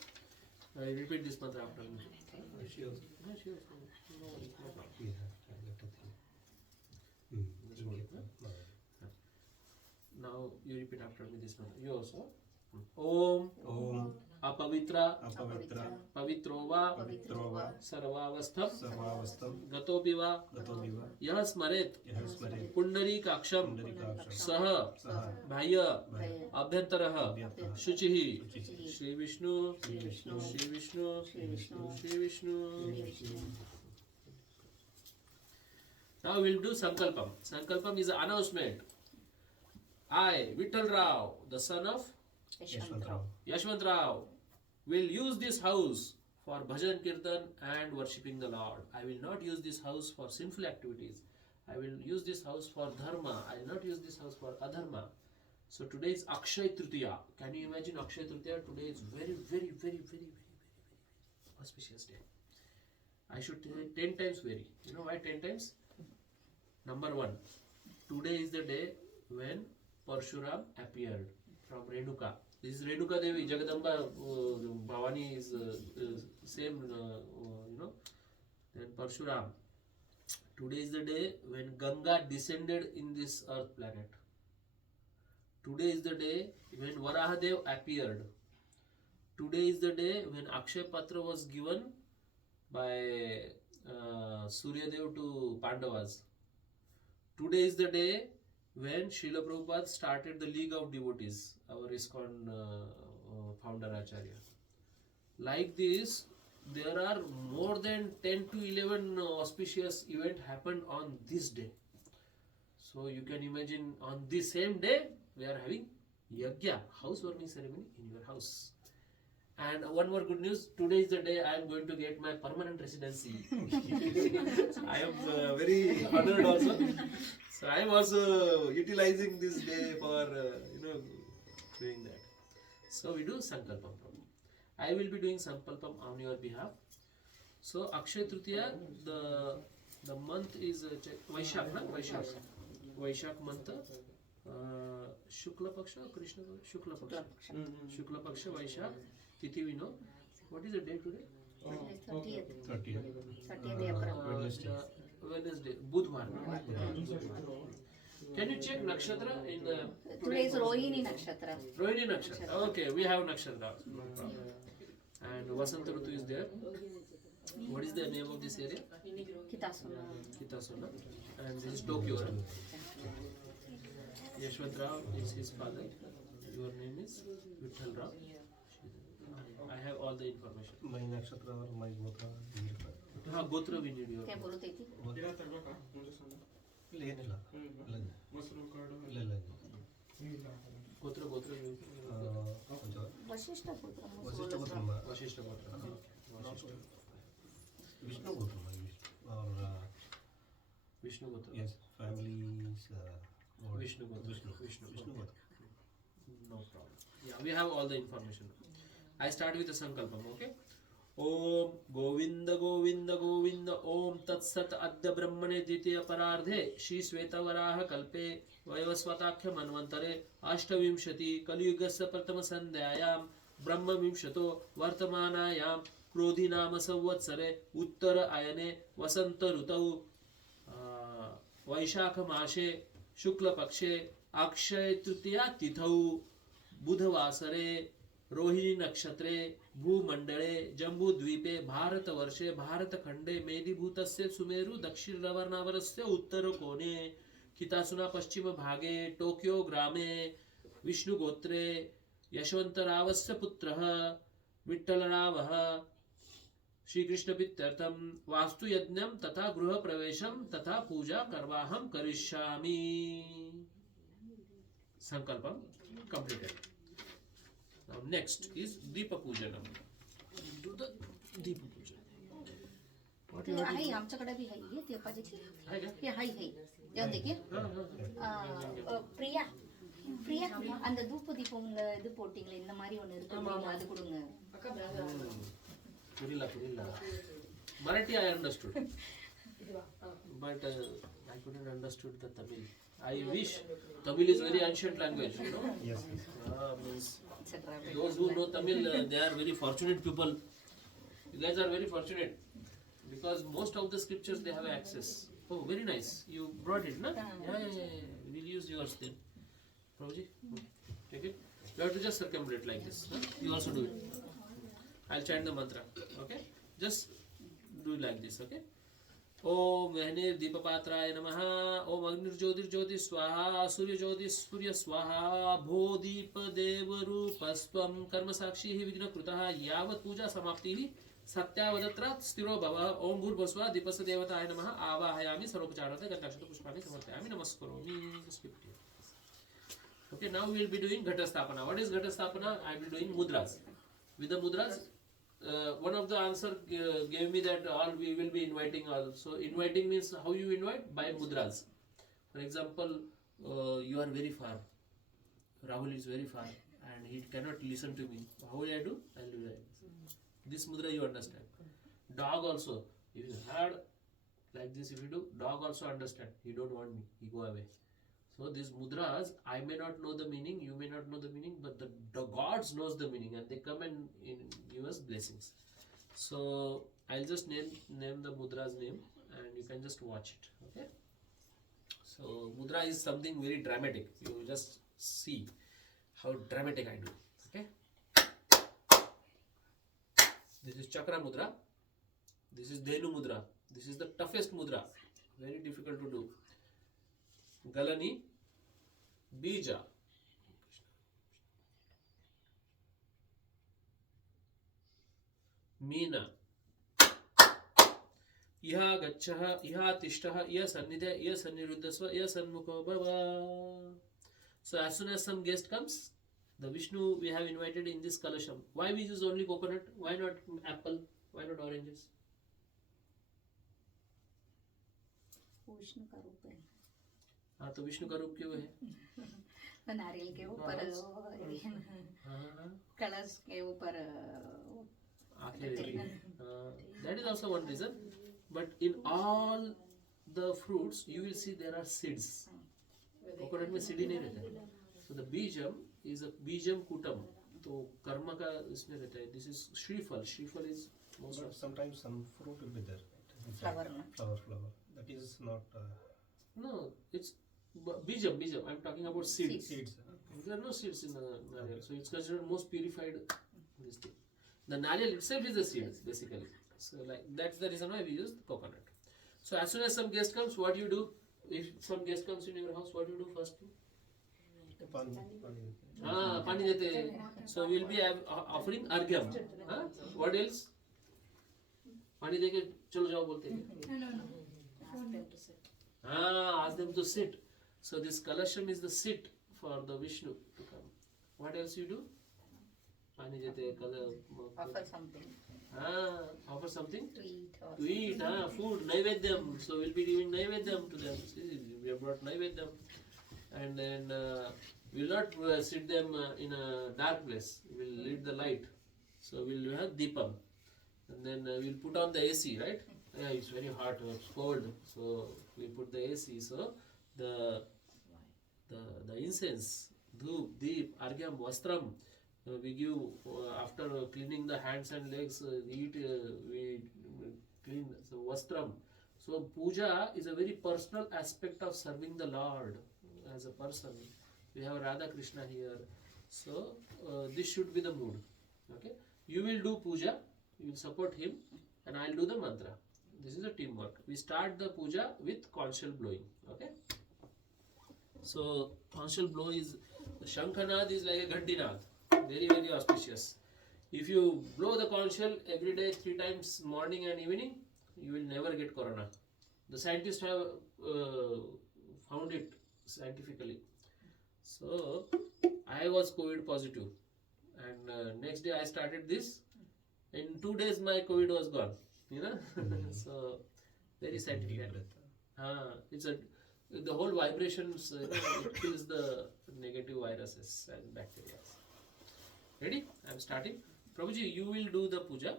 I repeat this mantra after me. She also. No, she also. No, no problem. Yeah, I left it here. Just hold it. No? Now you repeat after me this mantra. You also. Om Om अपवित्र अपवित्र पवित्रो वा पवित्रो वा सर्वावस्थं सर्वावस्थं गतोऽपि वा गतोऽपि वा यः स्मरेत् यः स्मरेत् पुण्डरीकाक्षं पुण्डरीकाक्षं सः सः बाह्य बाह्य अभ्यन्तरः अभ्यन्तरः शुचिः शुचिः Shri Vishnu Shri Vishnu Shri Vishnu Shri Vishnu Shri Vishnu Shri Vishnu Now we will do Sankalpam. Sankalpam is an announcement. I, Vittal Rao, the son of Yashwantrao Yashwant Rao, will use this house for bhajan kirtan and worshipping the Lord. I will not use this house for sinful activities. I will use this house for dharma. I will not use this house for adharma. So today is Akshay Tritiya. Can you imagine Akshay Tritiya? Today is very auspicious day. I should say 10 times very. You know why 10 times? Number 1. Today is the day when Parshuram appeared from Renuka. This is Renuka Devi, Jagadamba Bhavani is same, you know. Then Parshuram. Today is the day when Ganga descended in this earth planet. Today is the day when Varahadev appeared. Today is the day when Akshay Patra was given by Suryadev to Pandavas. Today is the day when Srila Prabhupada started the League of Devotees, our ISKCON founder Acharya. Like this, there are more than 10 to 11 auspicious events happened on this day. So you can imagine on this same day, we are having Yajna, housewarming ceremony in your house. And one more good news, today is the day I am going to get my permanent residency. I am very honored also. So I am also utilizing this day for, doing that. So we do Sankalpam. I will be doing Sankalpam on your behalf. So Akshay Tritiya, the month is Vaishak, na? Vaishak month. Shukla Paksha or Krishna Paksha? Shukla Paksha. Shukla Paksha, Vaishak. Tithi we know. What is the day today? 30th. 30th April. Wednesday. Budhvar. Can you check Nakshatra in the... Today is Rohini Nakshatra. Rohini Nakshatra. Okay, we have Nakshatra. No problem. And Vasanta Rutu is there. What is the name of this area? Kitasuna. Kitasuna. And this is Tokyo. Right? Yashwant Rao is his father. Your name is Vittal Rao. I have all the information. My nakshatra or my gotra. Gotra we need your. क्या बोलो तेती? लेने ला. Gotra you. Vashishtha पुत्र. वशिष्ठ गोत्र में. Vashishta Gotra. Vishnu गोत्र में और Vishnu Gotra. yes families. Vishnu Gotra. Vishnu गोत्र. No problem. Yeah, we have all the information. I start with the Sankalpam, okay? Om Govinda Govinda Govinda ओम तत्सत अद्य ब्रह्मणे द्वितीय परार्धे श्री श्वेतवराह कल्पे वैवस्वताख्य मन्वन्तरे अष्टविंशति कलियुगस्य प्रथम संध्यायां ब्रह्मविंशतो वर्तमानायां क्रोधी नाम संवत्सरे उत्तर आयने वसंत ऋतौ वैशाख मासे शुक्ल पक्षे अक्षय तृतीया तिथौ बुधवासरे रोहिणी नक्षत्रे भूमंडले जम्बूद्वीपे भारतवर्षे भारतखंडे मेदिभूतस्य सुमेरु दक्षिणवर्णावरस्य उत्तरकोणे कितासुना पश्चिम भागे टोक्यो ग्रामे विष्णुगोत्रे यशवन्तरावस्य पुत्रः विठ्ठलरावः श्रीकृष्णप्रीत्यर्थं वास्तुयज्ञं तथा गृहप्रवेशं तथा पूजा कर्वाहं करिष्यामि. Sankalpam completed. Now next is Deepa Pujanam. Do the Deepa Pujanam. What you ते have to आहे do? आमच्याकडे बी आहे हे दीपाची है क्या? हे आहे जाऊन देखील பிரியா பிரியா அந்த தூப்பு தீபம்ல இது போட்டிங்களே இந்த மாதிரி ஒண்ணு இருக்கு தெரியுமா? அது கொடுங்க. Purilla. Marathi I understood, but I couldn't understood the Tamil. I wish Tamil is very ancient language, you know. Yes. Means etc. those who know Tamil, they are very fortunate people. You guys are very fortunate because most of the scriptures they have access. Oh, very nice. You brought it, na? Yeah. We'll use yours then. Prabhuji, take it. You have to just circumambulate like this. Huh? You also do it. I'll chant the mantra. Okay? Just do it like this. Okay? ओम वहने दीपपात्राय नमः. ओम अग्निर्ज्योतिर्ज्योति स्वाहा. सूर्यज्योतिः स्वाहा. भो दीप देवरूपस्त्वं कर्म साक्षी विघ्नकृतः. यावत् पूजा समाप्तिः सत्यावदत्र स्थिरो भव. ओम भूर्भुवस्सुवः दीपस्य देवताय नमः. आवाहयामि सर्वोपचारार्थे गन्धाक्षत पुष्पाणि समर्पयामि. नमस्करोमि. Okay, now we will be doing Ghata Sthapana. What is Ghata Sthapana? I will be doing mudras. With the mudras, one of the answer gave me that all we will be inviting all. So inviting means how you invite? By mudras. For example, you are very far. Rahul is very far and he cannot listen to me. How will I do? I will do that. This mudra you understand. Dog also. If you had like this, if you do, dog also understand. He don't want me. He go away. So these mudras, I may not know the meaning, you may not know the meaning, but the gods knows the meaning and they come and give us blessings. So I'll just name the mudra's name and you can just watch it. Okay. So mudra is something very dramatic. You just see how dramatic I do. Okay. This is chakra mudra. This is Dhenu mudra. This is the toughest mudra. Very difficult to do. Galani, Bija. Meena. Iha gacchaha, iha tishtaha, iya sannidhe, iya sanniruddhasva, iya sanmukho bhava. So as soon as some guest comes, the Vishnu we have invited in this kalasham. Why we use only coconut? Why not apple? Why not oranges? Vishnu का रूप है. हाँ तो विष्णु का रूप क्यों है? नारियल के ऊपर कलश के ऊपर that is also one reason, but in all the fruits you will see there are seeds. Coconut में सीड ही नहीं रहता है. So the bijam is a bijam kutam. तो कर्म का इसमें रहता है. This is Shrifal. Shrifal is most But of sometimes some fruit will be there. Flower. Flower. That is not no. It's bijam. I'm talking about seeds. seeds. There are no seeds in the nariyal, so it's considered most purified. This thing. The nariyal itself is a seed basically. So like that's the reason why we use the coconut. So as soon as some guest comes, what do you do? If some guest comes in your house, what do you do first? Pani dete. So we'll be offering argyam. What else? Pani deke chalo jao bolte hain. Ask them to sit. So this kalasham is the sit for the Vishnu to come. What else you do? Pani dete offer something offer something to eat or to eat, food, naivedyam. So we'll be giving naivedyam to them. See, we have brought naivedyam. And then we'll not sit them in a dark place. We'll lead the light. So we'll have deepam. And then we'll put on the AC, right? Yeah, it's very hot, it's cold. So we put the AC. So the incense, dhoop, deep, argyam, vastram, we give after cleaning the hands and legs, we clean so vastram. So puja is a very personal aspect of serving the Lord as a person. We have Radha Krishna here. So this should be the mood. Okay, you will do puja, you will support him, and I'll do the mantra. This is a teamwork. We start the puja with conch shell blowing. Okay. So conch shell blow is Shankhanad is like a Ghandinad, very very auspicious. If you blow the conch shell every day 3 times, morning and evening, you will never get corona. The scientists have found it scientifically. So I was COVID positive, and next day I started this. In 2 days my COVID was gone. You know, so very scientific. It's the whole vibrations. It kills the negative viruses and bacteria. Ready? I'm starting. Prabhuji, you will do the puja,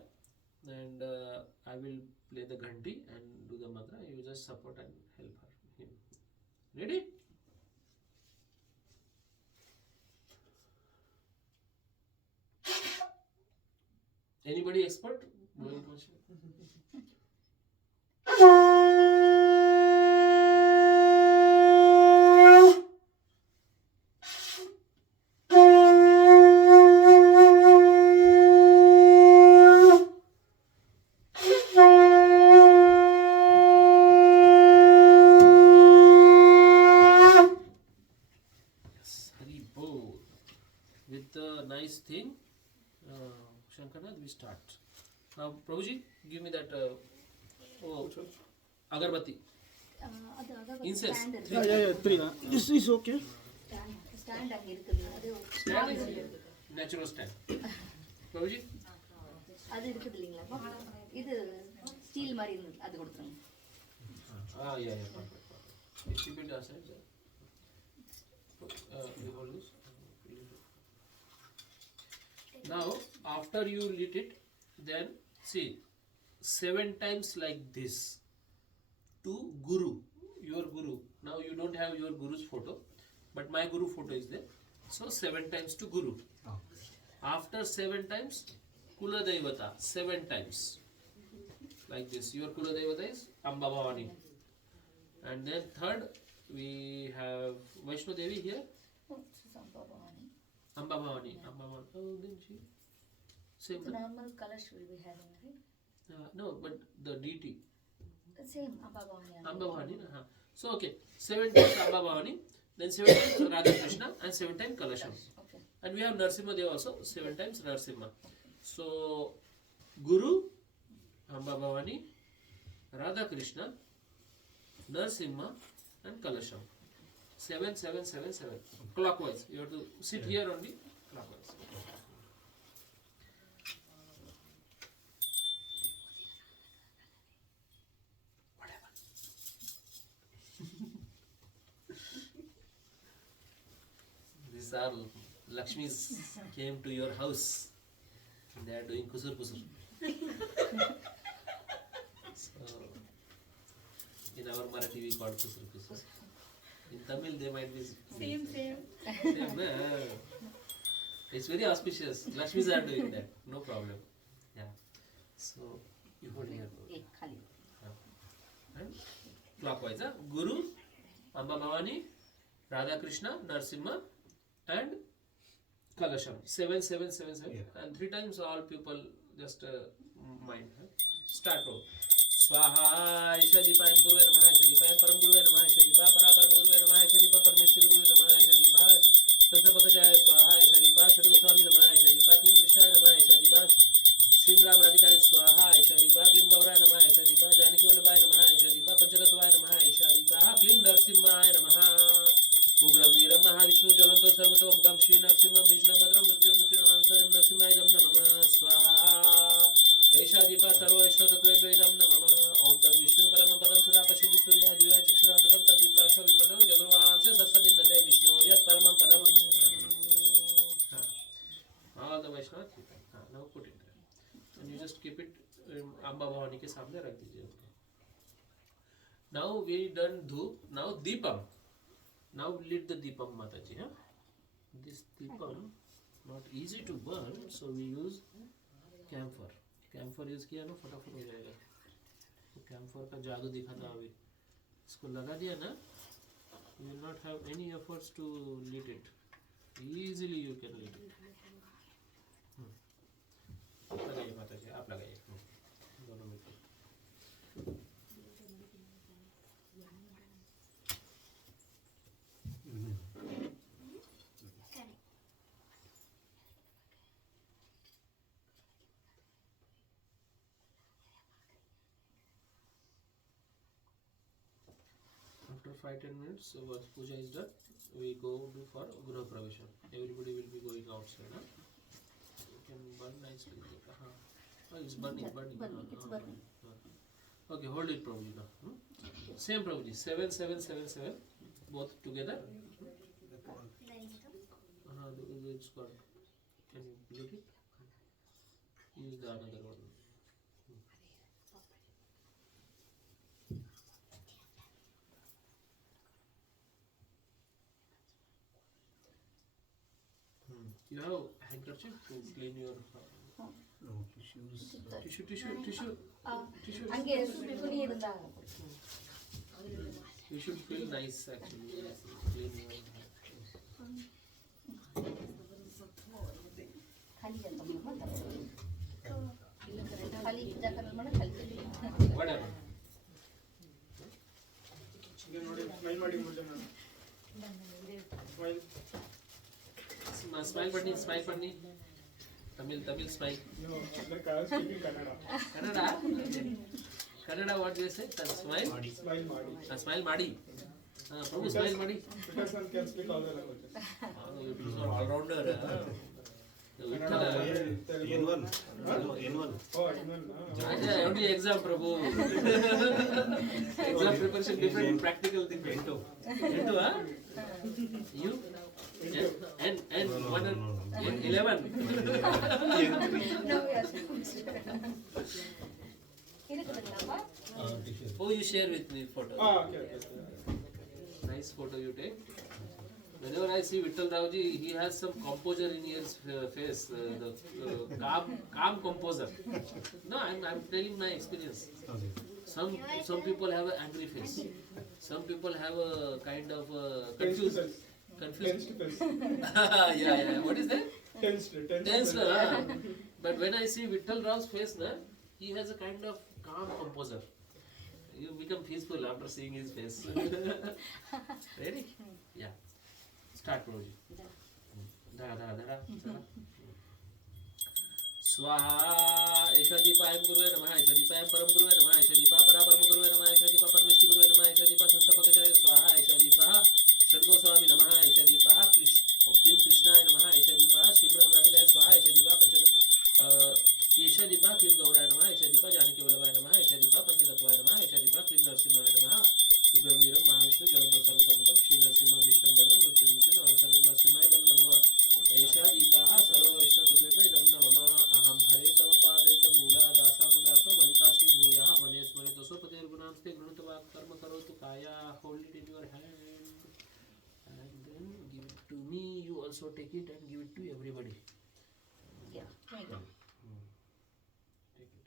and I will play the ghanti and do the mantra. You just support and help him. Ready? Anybody expert? Blowing conch shell? With the nice thing, Shankarnath, we start. Now, Prabhuji, give me that agarbatti. அது agarbatti Incense. stand இருக்கு. Yeah, 3. This is okay. stand அங்க இருக்குது. அது Stand is natural stand. Prabhuji, அது இருக்குது இல்லீங்களா? இது steel மாதிரி இருந்தது. அது கொடுத்துருங்க. yeah, perfect. Keep it aside. You hold this. Now, after you lit it, then see 7 times like this to Guru, your Guru. Now you don't have your Guru's photo, but my Guru photo is there. So 7 times to Guru. After 7 times, Kula Devata, 7 times. Like this. Your Kula Devata is Amba Bhavani. And then third, we have Vaishno Devi here. Amba Bhavani. Oh, then she. Same. The normal colors will be having, right? No, but the deity. Same Amba Bhavani. Amba Bhavani. So, okay. 7 times Amba Bhavani, then 7 times Radha Krishna, and 7 times Kalasham. Okay. And we have Narsimha Deva also, 7 times Narsimha. So, Guru, Amba Bhavani, Radha Krishna, Narsimha, and Kalasham. 7, 7, 7, 7. Clockwise. You have to sit here only. Clockwise. These are Lakshmis came to your house. They are doing kusur kusur. So, in our Marathi we call kusur kusur. In Tamil they might be Same. same. It's very auspicious. Lakshmis are doing that. No problem. Yeah. So you hold here. एक खाली. And clockwise. Guru, Amba Bhavani, Radha Krishna, Narsimha, and Kalasham. 7, 7, 7, 7. Yeah. And 3 times all people just mind. Start over. Swaha Isha Dipayam Guruve Namaha Isha Dipayam Param Guruve Namaha Isha Dipa Para Param Guruve Namaha Isha Dipa Parameshwar Guruve Namaha Isha Dipa Sansapakajaya Swaha Isha Dipa Shadu Goswami Namaha Isha Dipa Klim Krishna Namaha Isha Dipa Shrim Ram Radhikaya Swaha Isha Dipa Klim Gaura Namaha Isha Dipa Janaki Vallabhaya Namaha Isha Dipa Panchatatvaya Namaha Isha Dipa Klim Narsimhaya Namaha Ugram Veeram Mahavishnu Jalanto Sarvato Mukam Shri Narsimham Vishnu Madram Mrityu Mrityu Saram Narsimhayam Namah Swaha Esha Dipa Sarva Vishnu Tattvedam Namah Om Tad Vishnu Paramapadam Sada Pashidi Surya Jiva Chakshuratam Tad Viprasho Vipanno Jagurvamsha Sasabindate Vishnu Yat Paramam Padam. All the Vaishnavas, now put it there. And you just keep it Amba Bhavani के सामने रख दीजिए उनको. Now we done धूप. Now Deepam. Now lit the Deepam माताजी. हाँ. This Deepam not easy to burn, so we use camphor. Camphor use किया ना फटाफट हो जाएगा. तो camphor का जादू दिखा था अभी. इसको लगा दिया ना. You will not have any efforts to lit it. Easily you can lit it. लगाइए माताजी, आप लगाइए. दोनों मिलकर. After 5-10 minutes, once puja is done, we go do for Graha Pravesha. Everybody will be going outside. Huh? You can burn nicely. Oh, it's burning. It's burning. Okay, hold it, Prabhuji now. Same Prabhuji, 7, 7, 7, 7, both together. It's got. Can you lit it? Use the another one. You have handkerchief to clean your No, tissues. tissue. அங்கே துணி இருந்தாங்க. You should feel nice actually. Clean your खाली जाता हूँ ना. खाली पूजा करना mana खाली चली. whatever. ಈಗ ನೋಡಿ ಸ್ಮೈಲ್ ಮಾಡಿ ಮುಂದೆ smile Smile bunny. Tamil smile. No like speaking Kannada Kannada what do you say? Smile. Smile ಮಾಡಿ Smile ಮಾಡಿ. Prabhu smile ಮಾಡಿ. because one can speak all the languages. You are all rounder. N1. N1. Oh, even Only exam Prabhu. Exam preparation different practical thing. Into huh? You? And No, 1 and no. 11. No, yes. இருக்குதுங்களாப்பா? Tissues. Oh, you share with me photo. okay. Nice photo you take. Whenever I see Vittal Ravji, he has some composure in his face. The calm composer. No, I'm telling my experience. Okay. Some people have an angry face. Some people have a kind of confused. Tensed face. Yeah. What is that? Tensed. Tense. But when I see Vittal Rav's face, na, he has a kind of calm composer. You become peaceful after seeing his face. Ready? Yeah. Start, Prabhuji. Dhara. स्वाहा ऐशा दीपायं गुरुवे नमः ऐशा दीपायं परम गुरुवे नमः ऐशा दीपा परा परम गुरुवे नमः ऐशा दीपा परमेष्टि गुरुवे नमः ऐशा दीपा संस्थापकचार्य स्वाहा ऐशा दीपः षड्गोस्वामी नमः ऐशा दीपः क्लीं कृष्णाय नमः ऐशा दीपः श्रीराम राधिकाय स्वाहा ऐशा दीपा ऐशा दीपा क्लीं गौराय नमः ऐशा दीपा जानकी वल्लभाय नमः ऐशा दीपा पंचतत्वाय नमः ऐशा दीपा क्लीं नरसिंहाय नमः उग्रवीरं महाविष्णु जलदो सर्वतोमुखं श्री नरसिंहं विष्णुं भद्रं मृत्युंजयं नमः नरसिंहाय नमः ऐशा दीपः सर्ववैष्णवतुभ्यो इदं नमः अहं हरे तव पादैकमूलादासानुदासो भवितास्मि भूयः मने स्मरेतो स्वपतेर्गुणांस्ते गृणीतवाक् कर्म करोतु काया hold it in your hand and then give it to me. You also take it and give it to everybody. Yeah, there you go. Take it.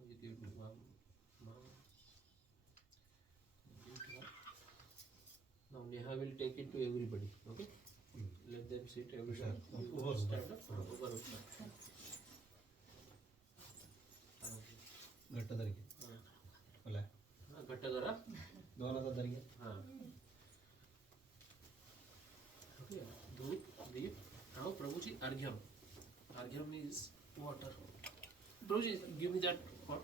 You give it to mom. Give it to her. Now Neha will take it to everybody. Okay. Let them sit everybody. Over. Stand up. Over. घट्ट धरिके बोला घट्ट करा. दोन हातात धरिके हाँ. Okay. धूप दीप. Now Prabhuji argyam. Argyam is water. Prabhuji, give me that pot.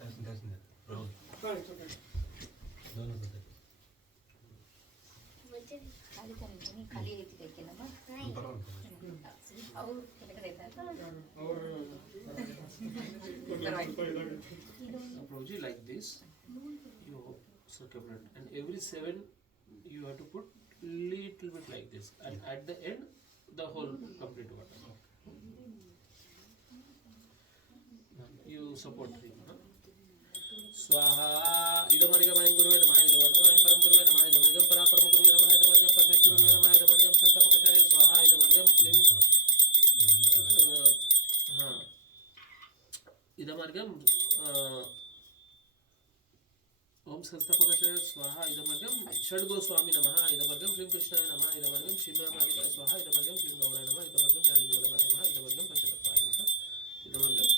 Darshan Rahul Oh, it's okay. दोन हातात धरिके खाली करेंगे खाली ऐसी करके ना और ಕೆಳಗಡೆ ಇದ್ದಾರೆ. ಅವರು Now, Prabhuji, like this, you circumvent, and every 7 you have to put little bit like this, and at the end the whole complete water. You support him. Huh? स्वाहा इदमर्गमयं गुरुवे नमः इदमर्गमयं परम गुरुवे नमः इदमर्गं परापरम गुरुवे नमः इदमर्गं परमेश्वर गुरुवे नमः इदमर्गं संतापकटाय स्वाहा इदमर्गं क्लीं हाँ इदमर्गं ओम संस्थापकाचार्य स्वाहा इदमर्गं षड्गोस्वामी नमः इदमर्गं क्लीं कृष्णाय नमः इदमर्गं श्रीमहामालिकाय स्वाहा इदमर्गं क्लीं गौराय नमः इदमर्गं ज्ञानज्ञवल्लभाय नमः इदमर्गं पंचतत्वाय नमः इदमर्गं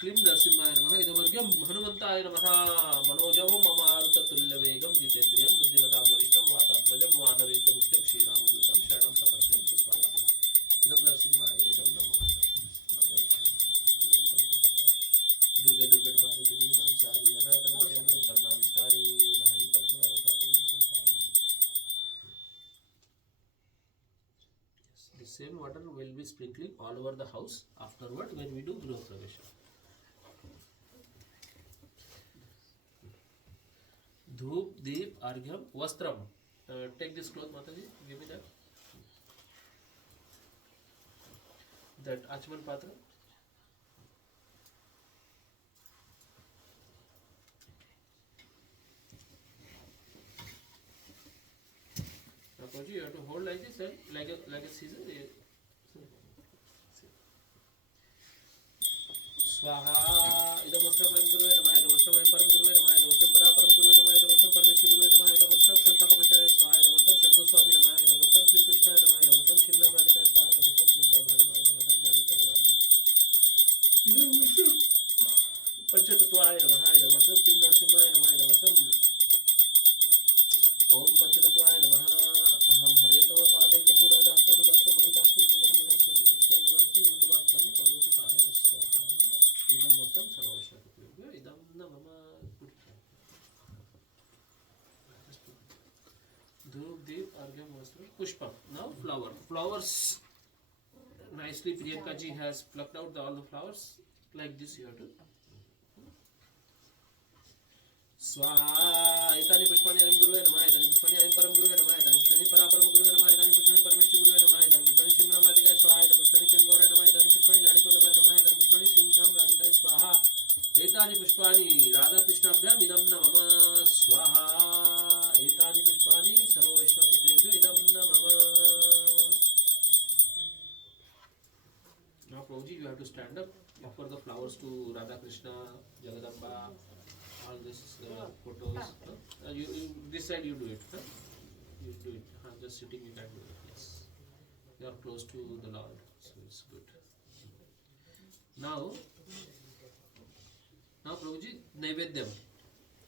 क्लीं नरसिंहाय नमः इदमर्गं हनुमन्ताय नमः मनोजवं ममारुततुल्यवेगं जितेन्द्रियं बुद्धिमतां वरिष्ठं वातात्मजं वानरेन्द्रमुख्यं श्रीरामदूतं शरणं प्रपद्ये स्वाहा इदं नरसिंहाय इदं नमो दुर्गे दुर्गटभारि तुझी संसारी अनाथनाथ्यंते करुणाविस्तारी भारी पद्मावतारी संसारी. The same water will be sprinkling all over the house afterward when we do Griha Pravesha. Dhoop, Deep, Argyam, Vastram. Take this cloth, Mataji. Give me that. That Achman Patra. Now, you have to hold like this and like a scissor. स्वाहा इदमस्त्रमयं गुरुवे नमः इदमस्त्रमयं परम गुरुवे नमः इदमस्त्रं परापरम गुरुवे नमः इदमस्त्रं परमेश्वर गुरुवे नमः इदमस्त्रं संस्थापकाचार्य स्वाहा इदमस्त्रं षड्गोस्वामी नमः इदमस्त्रं क्लीं कृष्णाय नमः इदमस्त्रं श्रीमहां राधिकाय स्वाहा इदमस्त्रं क्लीं गौराय नमः इदमस्त्रं ज्ञानज्ञवल्लभाय नमः इदमस्त्रं पंचतत्वाय नमः इदमस्त्रं क्लीं नरसिंहाय नमः इदमस्त्रं ओम पंचतत्वाय नमः अहं हरे तव पादैकमूलदासनुदासो भवितास्मि भूयं महेश्वरपतिकल्पनास्मि गुरुतवाक्तं करोतु काय स्वाहा इदं वचनं सर्वश्रेष्ठं इदं न मम धूप दीप अर्घ्यम वस्त्र पुष्पम. Now flowers nicely Priyanka ji has plucked out all the flowers like this. You have to स्वाहा एतानि पुष्पाणि अयं गुरुवे नमः एतानि पुष्पाणि अयं परम गुरुवे नमः एतानि पुष्पाणि परापरम गुरुवे नमः एतानि पुष्पाणि परमेश्वर गुरुवे नमः एतानि पुष्पाणि श्रीमहां राधिकाय स्वाहा एतानि पुष्पाणि क्लीं गौराय नमः एतानि पुष्पाणि ज्ञानज्ञवल्लभाय नमः एतानि पुष्पाणि श्रीमहां राधिकाय स्वाहा एतानि पुष्पाणि राधाकृष्णाभ्याम् इदं न मम स्वाहा एतानि पुष्पाणि सर्ववैष्णवतत्त्वेभ्यो इदं न मम. Now Prabhuji, you have to stand up, offer the flowers to Radha Krishna, Jagadamba, all this photos. You this side you do it. Huh? You do it. Just sitting you can do it. Yes. You are close to the Lord, so it's good. Now Prabhuji, Naivedyam.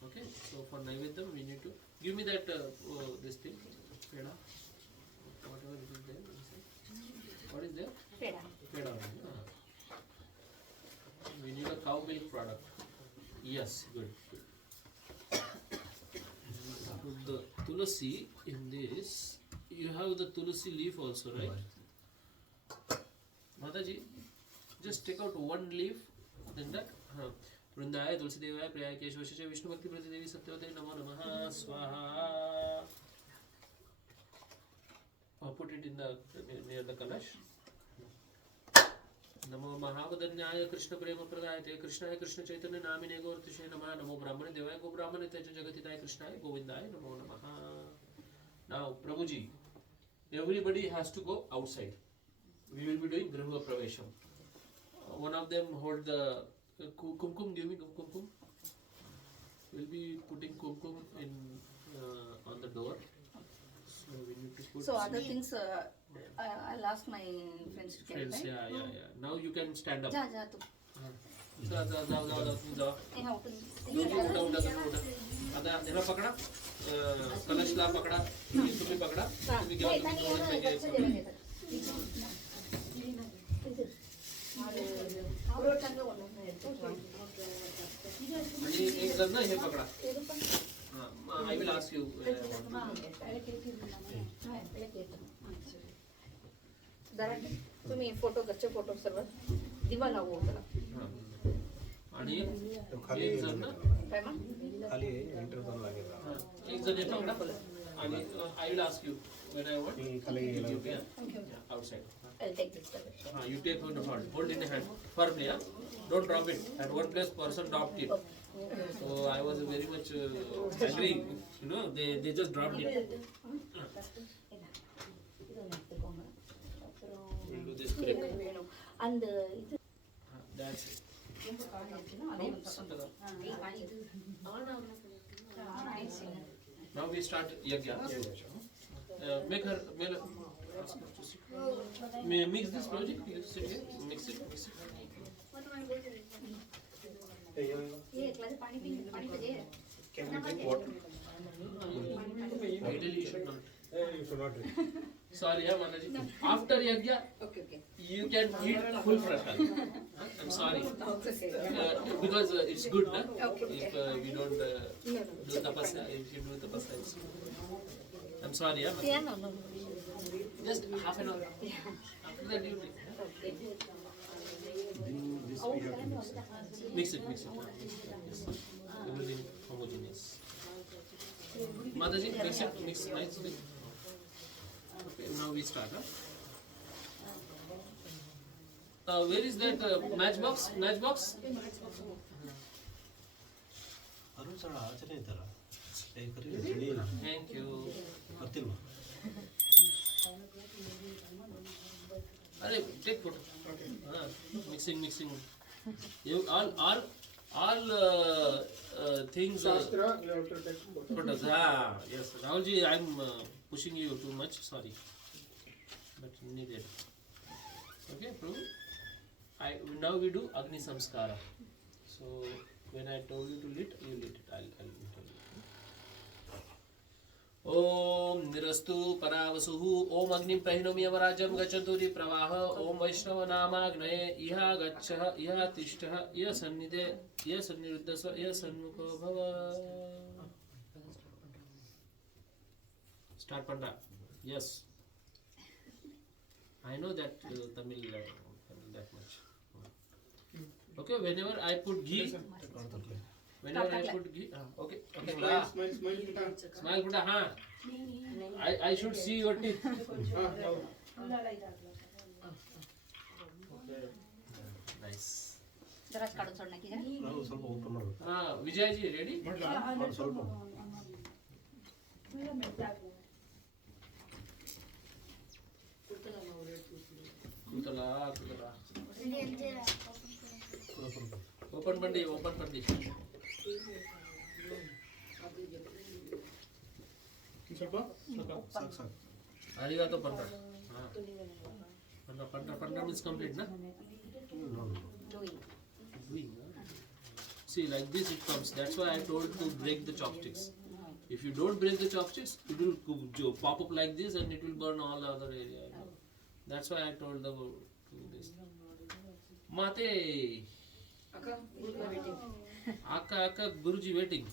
Okay. So for Naivedyam we need to give me that this thing, peda, whatever it is there. What is there? Peda. Peda. We need a cow milk product. Yes, good. Put the tulasi in this. You have the tulasi leaf also, right? Mataji, just take out one leaf. Then that. Vrindaya tulsi devaya priyaya keshvasya Vishnu bhakti pratidevi satyavate namo namaha swaha. Put it in the near the kalash. नमो महावदन्याय कृष्ण प्रेम प्रदायते कृष्णाय कृष्ण चैतन्य नामिने गौरतिशे नमः नमो ब्राह्मणे देवाय गो ब्राह्मणे तेज जगतिताय कृष्णाय गोविंदाय नमो नमः. Now Prabhuji, everybody has to go outside. We will be doing Griha Pravesham. One of them hold the kumkum. Give me kumkum. We'll be putting kumkum in on the door. So we need to put. So other things, I'll ask my friends to carry. Friends, yeah. Now you can stand up. जा तू. जाओ. ए हाँ उठून. उठा. आता ह्याला पकडा, कलशला पकडा, तुम्ही पकडा, तुम्ही घ्या. आणि एक जण ना हे पकडा. I will ask you. तुम्ही फोटो घरचे फोटो सर्व दिवा लावू त्याला. आणि एक जण ना काय मग खाली एंटर करून लागेल. एक जण हे पकडा आणि I will ask you when I want. खाली Yeah. outside. I'll take this double. You take hold in your hand firmly. Don't drop it. At one place, person dropped it. So I was very much angry. You know, they just dropped it. We'll do this break. அந்த இது That's it. Now we start yagya. Make her mix this project. You sit here. Mix it. ये class पानी पे दे Can we drink water? Ideally, you should not. You should not drink. Sorry, Manaji. After yagya, you can eat full prasad. I'm sorry. Because it's good, na? If we don't do tapasya, if you do tapasya, it's good. I'm sorry, Yeah, no. just half an hour. After that, you take. This we have to mix. Mix it. Yes. Everything homogeneous. Mataji, mix nicely. Okay, now we start. Where is that matchbox? Arun sir ಆಚರಣೆ ಇದ್ದಾರಾ ತಿಳಿಯಿಲ್ಲ Thank you. ಗೊತ್ತಿಲ್ವಾ Arey, take photo. Mixing. You all things. Shastra, you have to take photo. Photos. Yes. Rahulji, I'm pushing you too much. Sorry, but needed. Okay, Prabhu. Now we do Agni Samskara. So when I told you to lit, you lit it. I'll tell you. ओम निरस्तु परावसुः ओम अग्निं प्रहिणोमि अवराजं गच्छतु रि प्रवाह ओम वैष्णव नामाग्नये इह गच्छः इह तिष्ठः इह सन्निधे इह सन्निरुद्धस्व इह सन्मुखो भव start Panda yes I know that Tamil that much. Okay, whenever I put ghee, okay, Smile, Pita. smile Buddha, I should see your teeth. Nice. जरा काढून सोड ना की ನಾವು ಸ್ವಲ್ಪ ಓಪನ್ ಮಾಡಬೇಕು Vijay ji, ready? ಸ್ವಲ್ಪ Kutala. Open pandi. ಸ್ವಲ್ಪ ಸಾಕು ಸಾಕು Arigato panda. Panda means complete, na? doing Doing, see, like this it comes. That's why I told to break the chopsticks. If you don't break the chopsticks, it will pop up like this and it will burn all the other area. That's why I told them to do this. Mate. Akka, Guruji waiting.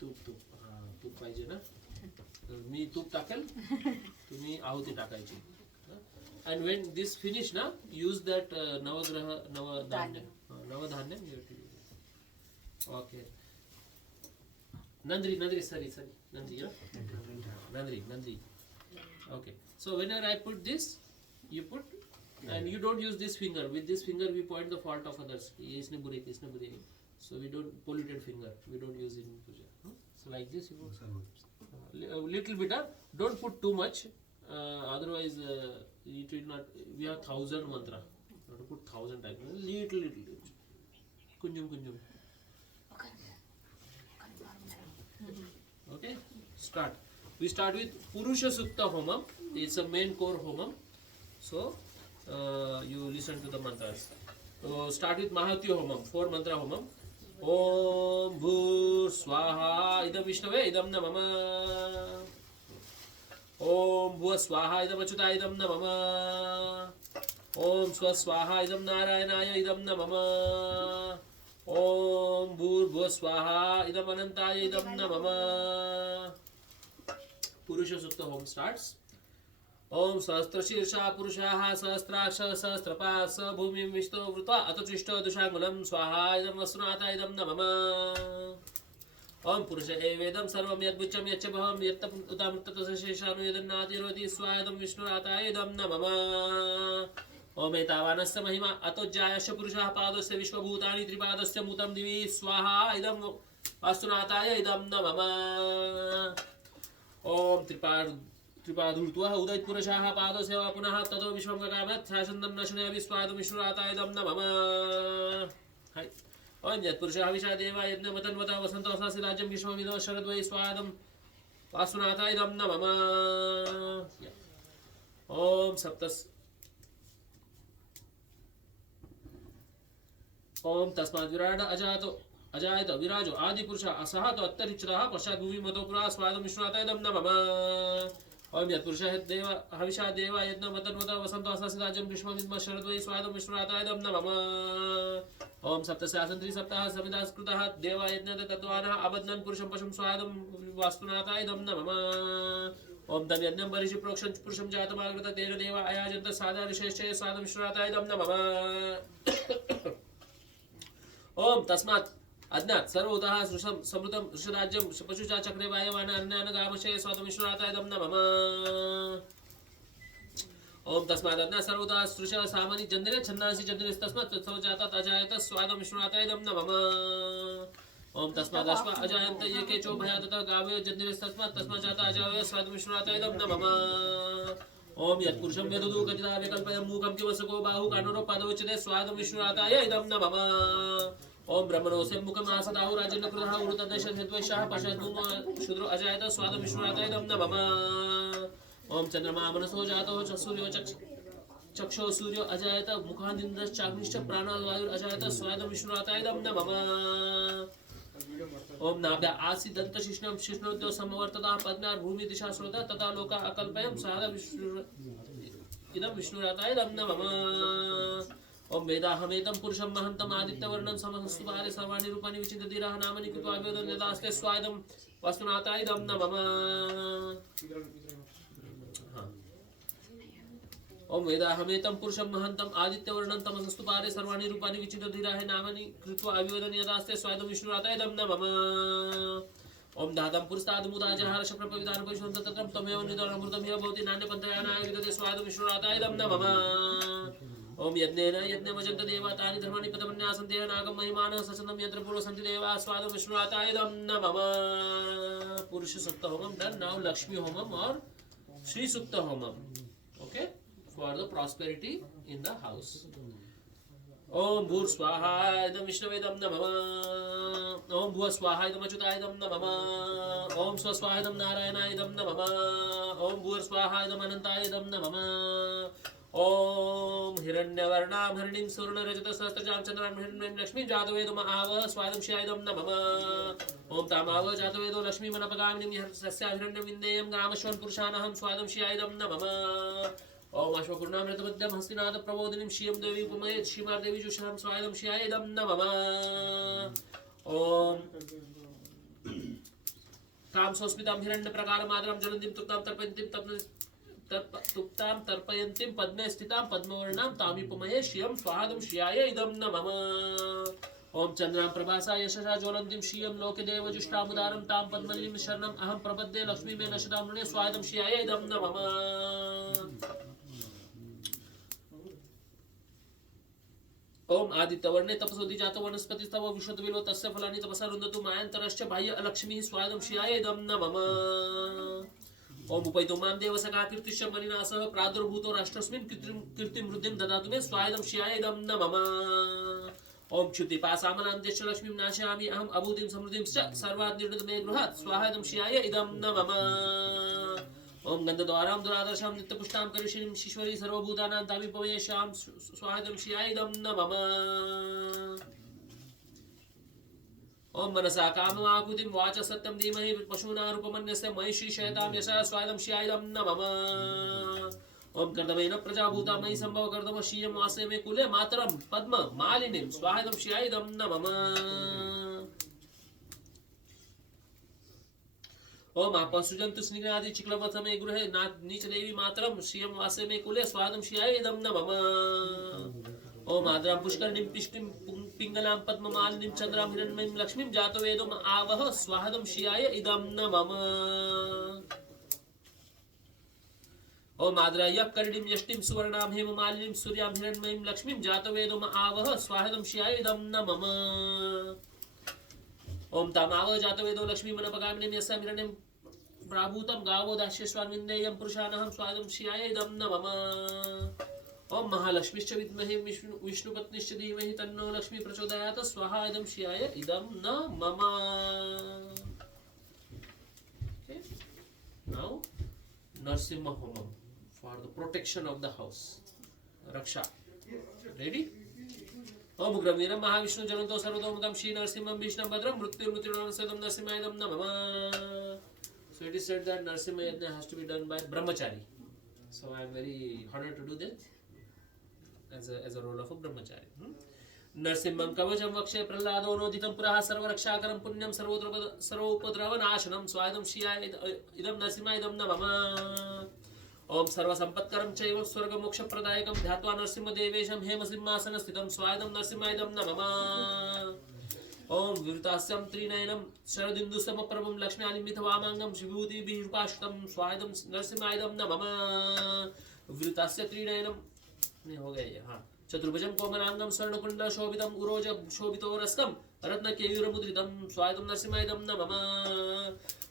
तूप पाहिजे ना मी तूप टाकेल तुम्ही आहुती टाकायची and when this finish na use that navadhanya you have to use it. Okay, Nandri sorry Nandri, yeah? Nandri. Okay, so whenever I put this, you put, and you don't use this finger. With this finger we point the fault of others. Isne bure. So we don't polluted finger. We don't use it in puja. So like this you put little bit. Don't put too much. Otherwise it will not. We have 1000 mantra. You have to put 1000 times. Little. Kunjum. Okay. Start. We start with Purusha Sukta Homam. It's a main core homam. So you listen to the mantras. So start with Mahatya Homam. 4 mantra homam. Om Bhur Swaha Idam Vishnave Idam Namama. Om Bhur Swaha Idam Achyuta Idam Namama. Om Swa Swaha Idam Narayanaya Idam Namama. Om Bhur Bhur Swaha Idam Anantaya Idam Namama. Purusha Sukta Home starts. ओम सहस्रशीर्षा पुरुषाः सहस्राक्ष सहस्रपाः स भूमिं विष्टो वृत्वा अतुष्टो दुषाङ्गुलं स्वाहा इदं वसुनाथ इदं नमः ओम पुरुष एवेदं सर्वं यद्बुच्चं यच्च भवं यत्त उतामृततशेषानु यदन्नातिरोति स्वाहा विष्णुराताय इदं नमः ओम एतावानस्य महिमा अतोज्जायस्य पुरुषः पादस्य विश्वभूतानि त्रिपादस्य मूतं दिवि स्वाहा इदं वास्तुनाथाय इदं नमः ओम त्रिपादूर्ध्वः उदयित पुरुषाः पादसेवा पुनः ततो विश्वं गगामत् शासन्दं नशने विश्वादं विष्णुराताय इदं नमः ओम यत्पुरुषः हविषा देवा यज्ञमतन्वता वसन्तो सासि राज्यं विश्वमिदो शरद्वै स्वादं वासुनाथाय इदं नमः ओम सप्तस् ओम तस्माद् विराट अजायत विराजो आदि पुरुष असहत अत्तरिच्यतः पश्चात् भूमि मतो पुरा स्वादं विश्वनाथाय इदं नमः ओम यत्पुरुषः देव हविषा देवा यज्ञमतन्वता वसन्तो सासि राज्यं विश्वमिदो शरद्वै स्वादं विश्वनाथाय इदं नमः ओम सप्तशासन्त्री सप्ताह समिदास्कृतः देवा यज्ञ तत्त्वानः अबध्नन् पुरुषं पशुं स्वादं वास्तुनाथाय इदं नमः ओम तम यज्ञं बर्हिषि प्रोक्षं पुरुषं जातमागृत तेन देवा अयाजन्त साधा ऋषयश्च स्वादं विश्वनाथाय इदं नमः ओम तस्मात् अज्ञात सर्वोतः समृतं ऋषराज्यं पशुचा चक्रे वायवान अन्यान गामशय स्वादं विश्वनाथाय इदं नमः ओम तस्मात् अज्ञात सर्वोतः सृष सामनि जन्दिरे छन्दांसि जन्दिरस्तस्मात् तत्सव जातात् अजायत स्वादं विश्वनाथाय इदं नमः ओम तस्मात् अश्वा अजायन्त ये केचो भयादत गावयो जन्दिरस्तस्मात् तस्मात् जाता अजावयो स्वादं विश्वनाथाय इदं नमः ओम यत्पुरुषं वेददू कथिता विकल्पयं मूकं किवसको बाहु कानूरो पादोच्यते स्वादं विश्वनाथाय इदं नमः ओम ब्रह्मणोऽस्य मुखमासदाहु राजन्न कृतः उरुतदश हेद्वैषः पश्चाद्भूमो शूद्रो अजायत स्वादं विश्वनाथाय इदं नमः ओम चंद्रमा मनसो जातो सूर्यो चक्षो सूर्यो अजायत मुखानिन्द्रश्चाग्निश्च प्राणवायुर् अजायत स्वादं विश्वनाथाय इदं नमः ओम नाभ्या आसि दन्तशिष्णं शिष्णोद्यो समवर्ततः पद्म्यार् भूमि दिशा श्रोता तथा लोका अकल्पयं स्वादं इदं विष्णुनाथाय इदं नमः ओम वेदाहमेतं पुरुषं महन्तम् आदित्यवर्णं समस्तुपारे सर्वाणि रूपाणि विचिन्त्य धीरः नामानि कृत्वा वेदं यदास्ते स्वादं वास्तुनाथाय इदं नमः ओम वेदाहमेतं पुरुषं महन्तम् आदित्यवर्णं तमसस्तुपारे सर्वाणि रूपाणि विचिन्त्य धीरः नामानि कृत्वा अभिवदन् यदास्ते स्वादं विष्णुनाथाय इदं नमः ओम दातं पुरस्तादमुदाजहार शक्रपविधानपरिशोधं तत्रं तमेव निदानमृतं ह्य भवति नान्यपन्थया नाय विदते स्वादं विष्णुनाथाय इदं नमः ओम यज्ञेन यज्ञमजन्त देवा तानि धर्माणि पदमन्यासं देह नागं महिमानः सचन्दं यन्त्रपूर्व सन्ति देवा स्वादं विष्णुनाथाय इदं नमः पुरुष सुक्त होमम डन नाउ लक्ष्मी होमम और श्री सुक्त होमम okay for the prosperity in the house. Om Bhur Swaha Idam Vishnavedam Namah. Om Bhuva Swaha Idam Achyutayadam Namah. Om Swa Swaha Idam Narayanayadam Namah. Om Bhur Swaha Idam Anantayadam Namah. Om Hiranyavarnam Harinim Surna Rajata Sahasrajam Chandram Hiranyan Lakshmi Jatavedo Mahava Swadam Shayadam Namah. Om Tamava Jatavedo Lakshmi Manapagaminim Sasya Hiranyam Vindeyam Gamashwan Purushanaham Swadam Shayadam Namah. ओम अश्वपूर्णामृतमध्यम हस्तिनाथ प्रबोधिनीं श्रियं देवी उपमयेत् श्रीमादेवी जुषां स्वादं श्रियाय इदं नमः ओम तां सोस्मितां हिरण्यप्रकारमादरं ज्वलन्तीं तुक्तां तर्पयन्तीं पद्मे स्थितां पद्मवर्णां तामिपमये श्रियं स्वादं श्रियाय इदं नमः ओम चंद्रां प्रभासा यशसा ज्वलन्तीं श्रियं लोके देवजुष्टामुदारं तां पद्मनीं शरणम् अहं प्रपद्ये लक्ष्मी मे नशतां नृणे स्वादं श्रियाय इदं नमः ओम आदित्यवर्णे तपसोदि जातो वनस्पति तव विश्वद्विलो तस्य फलानि तपसा रुन्दतु मायन्तरश्च बाह्य अलक्ष्मीः स्वादं श्रियाय इदं नमः ओम उपैतो मां देवसखा कीर्तिश्च मणिना सह प्रादुर्भूतो राष्ट्रस्मिन् कीर्तिं वृद्धिं ददातु मे स्वादं श्रियाय इदं नमः ओम च्युतिपासामलान्त्यश्च लक्ष्मीं नाशयामि अहम् अभूतिं समृद्धिं च सर्वात् निर्णित मे गृहात् स्वाहा इदं श्रियाय इदं नमः ओम गन्धद्वारां दुरादर्शां नित्यपुष्टां करिष्यिणीं शीश्वरी सर्वभूतानां तामिपमयेषां स्वाहादं श्रियाय इदं नमः ओम मनसा काममाकुतिं वाचा सत्यं धीमहि पशूनारूपमन्यस्य मयि श्रीशयतां यशः स्वादं श्रियाय इदं नमः ओम कर्दमेन प्रजाभूता मयि सम्भव कर्दम श्रियं वासे मे कुले मातरं पद्म मालिनीं स्वाहादं श्रियाय इदं नमः ओम आपसुजन्तु स्निग्धादि चिक्लवथमे गृहे नीच देवी मातरम श्रियं वासे मे कुले स्वादं श्रियाय इदं न मम ओम आद्रां पुष्करणीं पिष्टिं पिंगलां पद्ममालिनीं चन्द्रां हिरण्मयीं लक्ष्मीं जातवेदोम आवह स्वादं श्रियाय इदं न मम ओम आद्राय कर्णीं यष्टिं सुवर्णां हेममालिनीं सूर्यां हिरण्मयीं लक्ष्मीं जातवेदोम आवह स्वादं श्रियाय इदं न मम ओम तामाव जातवेदो लक्ष्मी मनपगामिनीं यस्यां हिरण्यं प्राभूतं गावो दास्यस्वान्विन्देयं पुरुषानहं स्वादं श्रियाय इदं न मम ओम महालक्ष्मीश्च विद्महे विष्णुपत्नीश्च धीमहि तन्नो लक्ष्मी प्रचोदयात् स्वाहा इदं श्रियाय इदं न मम okay now Narsimha Homam for the protection of the house raksha ready ओम उग्रवीरं महाविष्णु जनन्तो सर्वतोमुखं श्री नरसिंहं विष्णुं भद्रं मृत्युर्मृत्युर्नाम सदं नरसिंहायदं नमः so it is said that Narsimha Yajna has to be done by brahmachari so I am very honored to do that as a role of a brahmachari नरसिंहं कवचं वक्षे प्रह्लादो नोदितं पुरः सर्वरक्षाकरं पुण्यं सर्वोपद्रवनाशनं स्वादं श्रियाय इदं नरसिंहाय इदं नमः ओम सर्वसंपत्करं चैव स्वर्गमोक्षप्रदायकं ध्यात्वा नरसिंहदेवेशं हेमसिंहासनस्थितं स्वादं नरसिंहायदं नमः ओम विवृतास्यं त्रिनयनं शरदिन्दुसमप्रभं लक्ष्म्यालिम्बितवामाङ्गं विभूतिभिरुपाश्रितं स्वादं नरसिंहायदं नमः विवृतास्य त्रिनयनं नहीं हो गया ये हाँ चतुर्भुजं कोमलांगं स्वर्णकुण्डल शोभितं उरोज शोभितोरस्कं रत्नकेयूरमुद्रितं स्वादं नरसिंहायदं नमः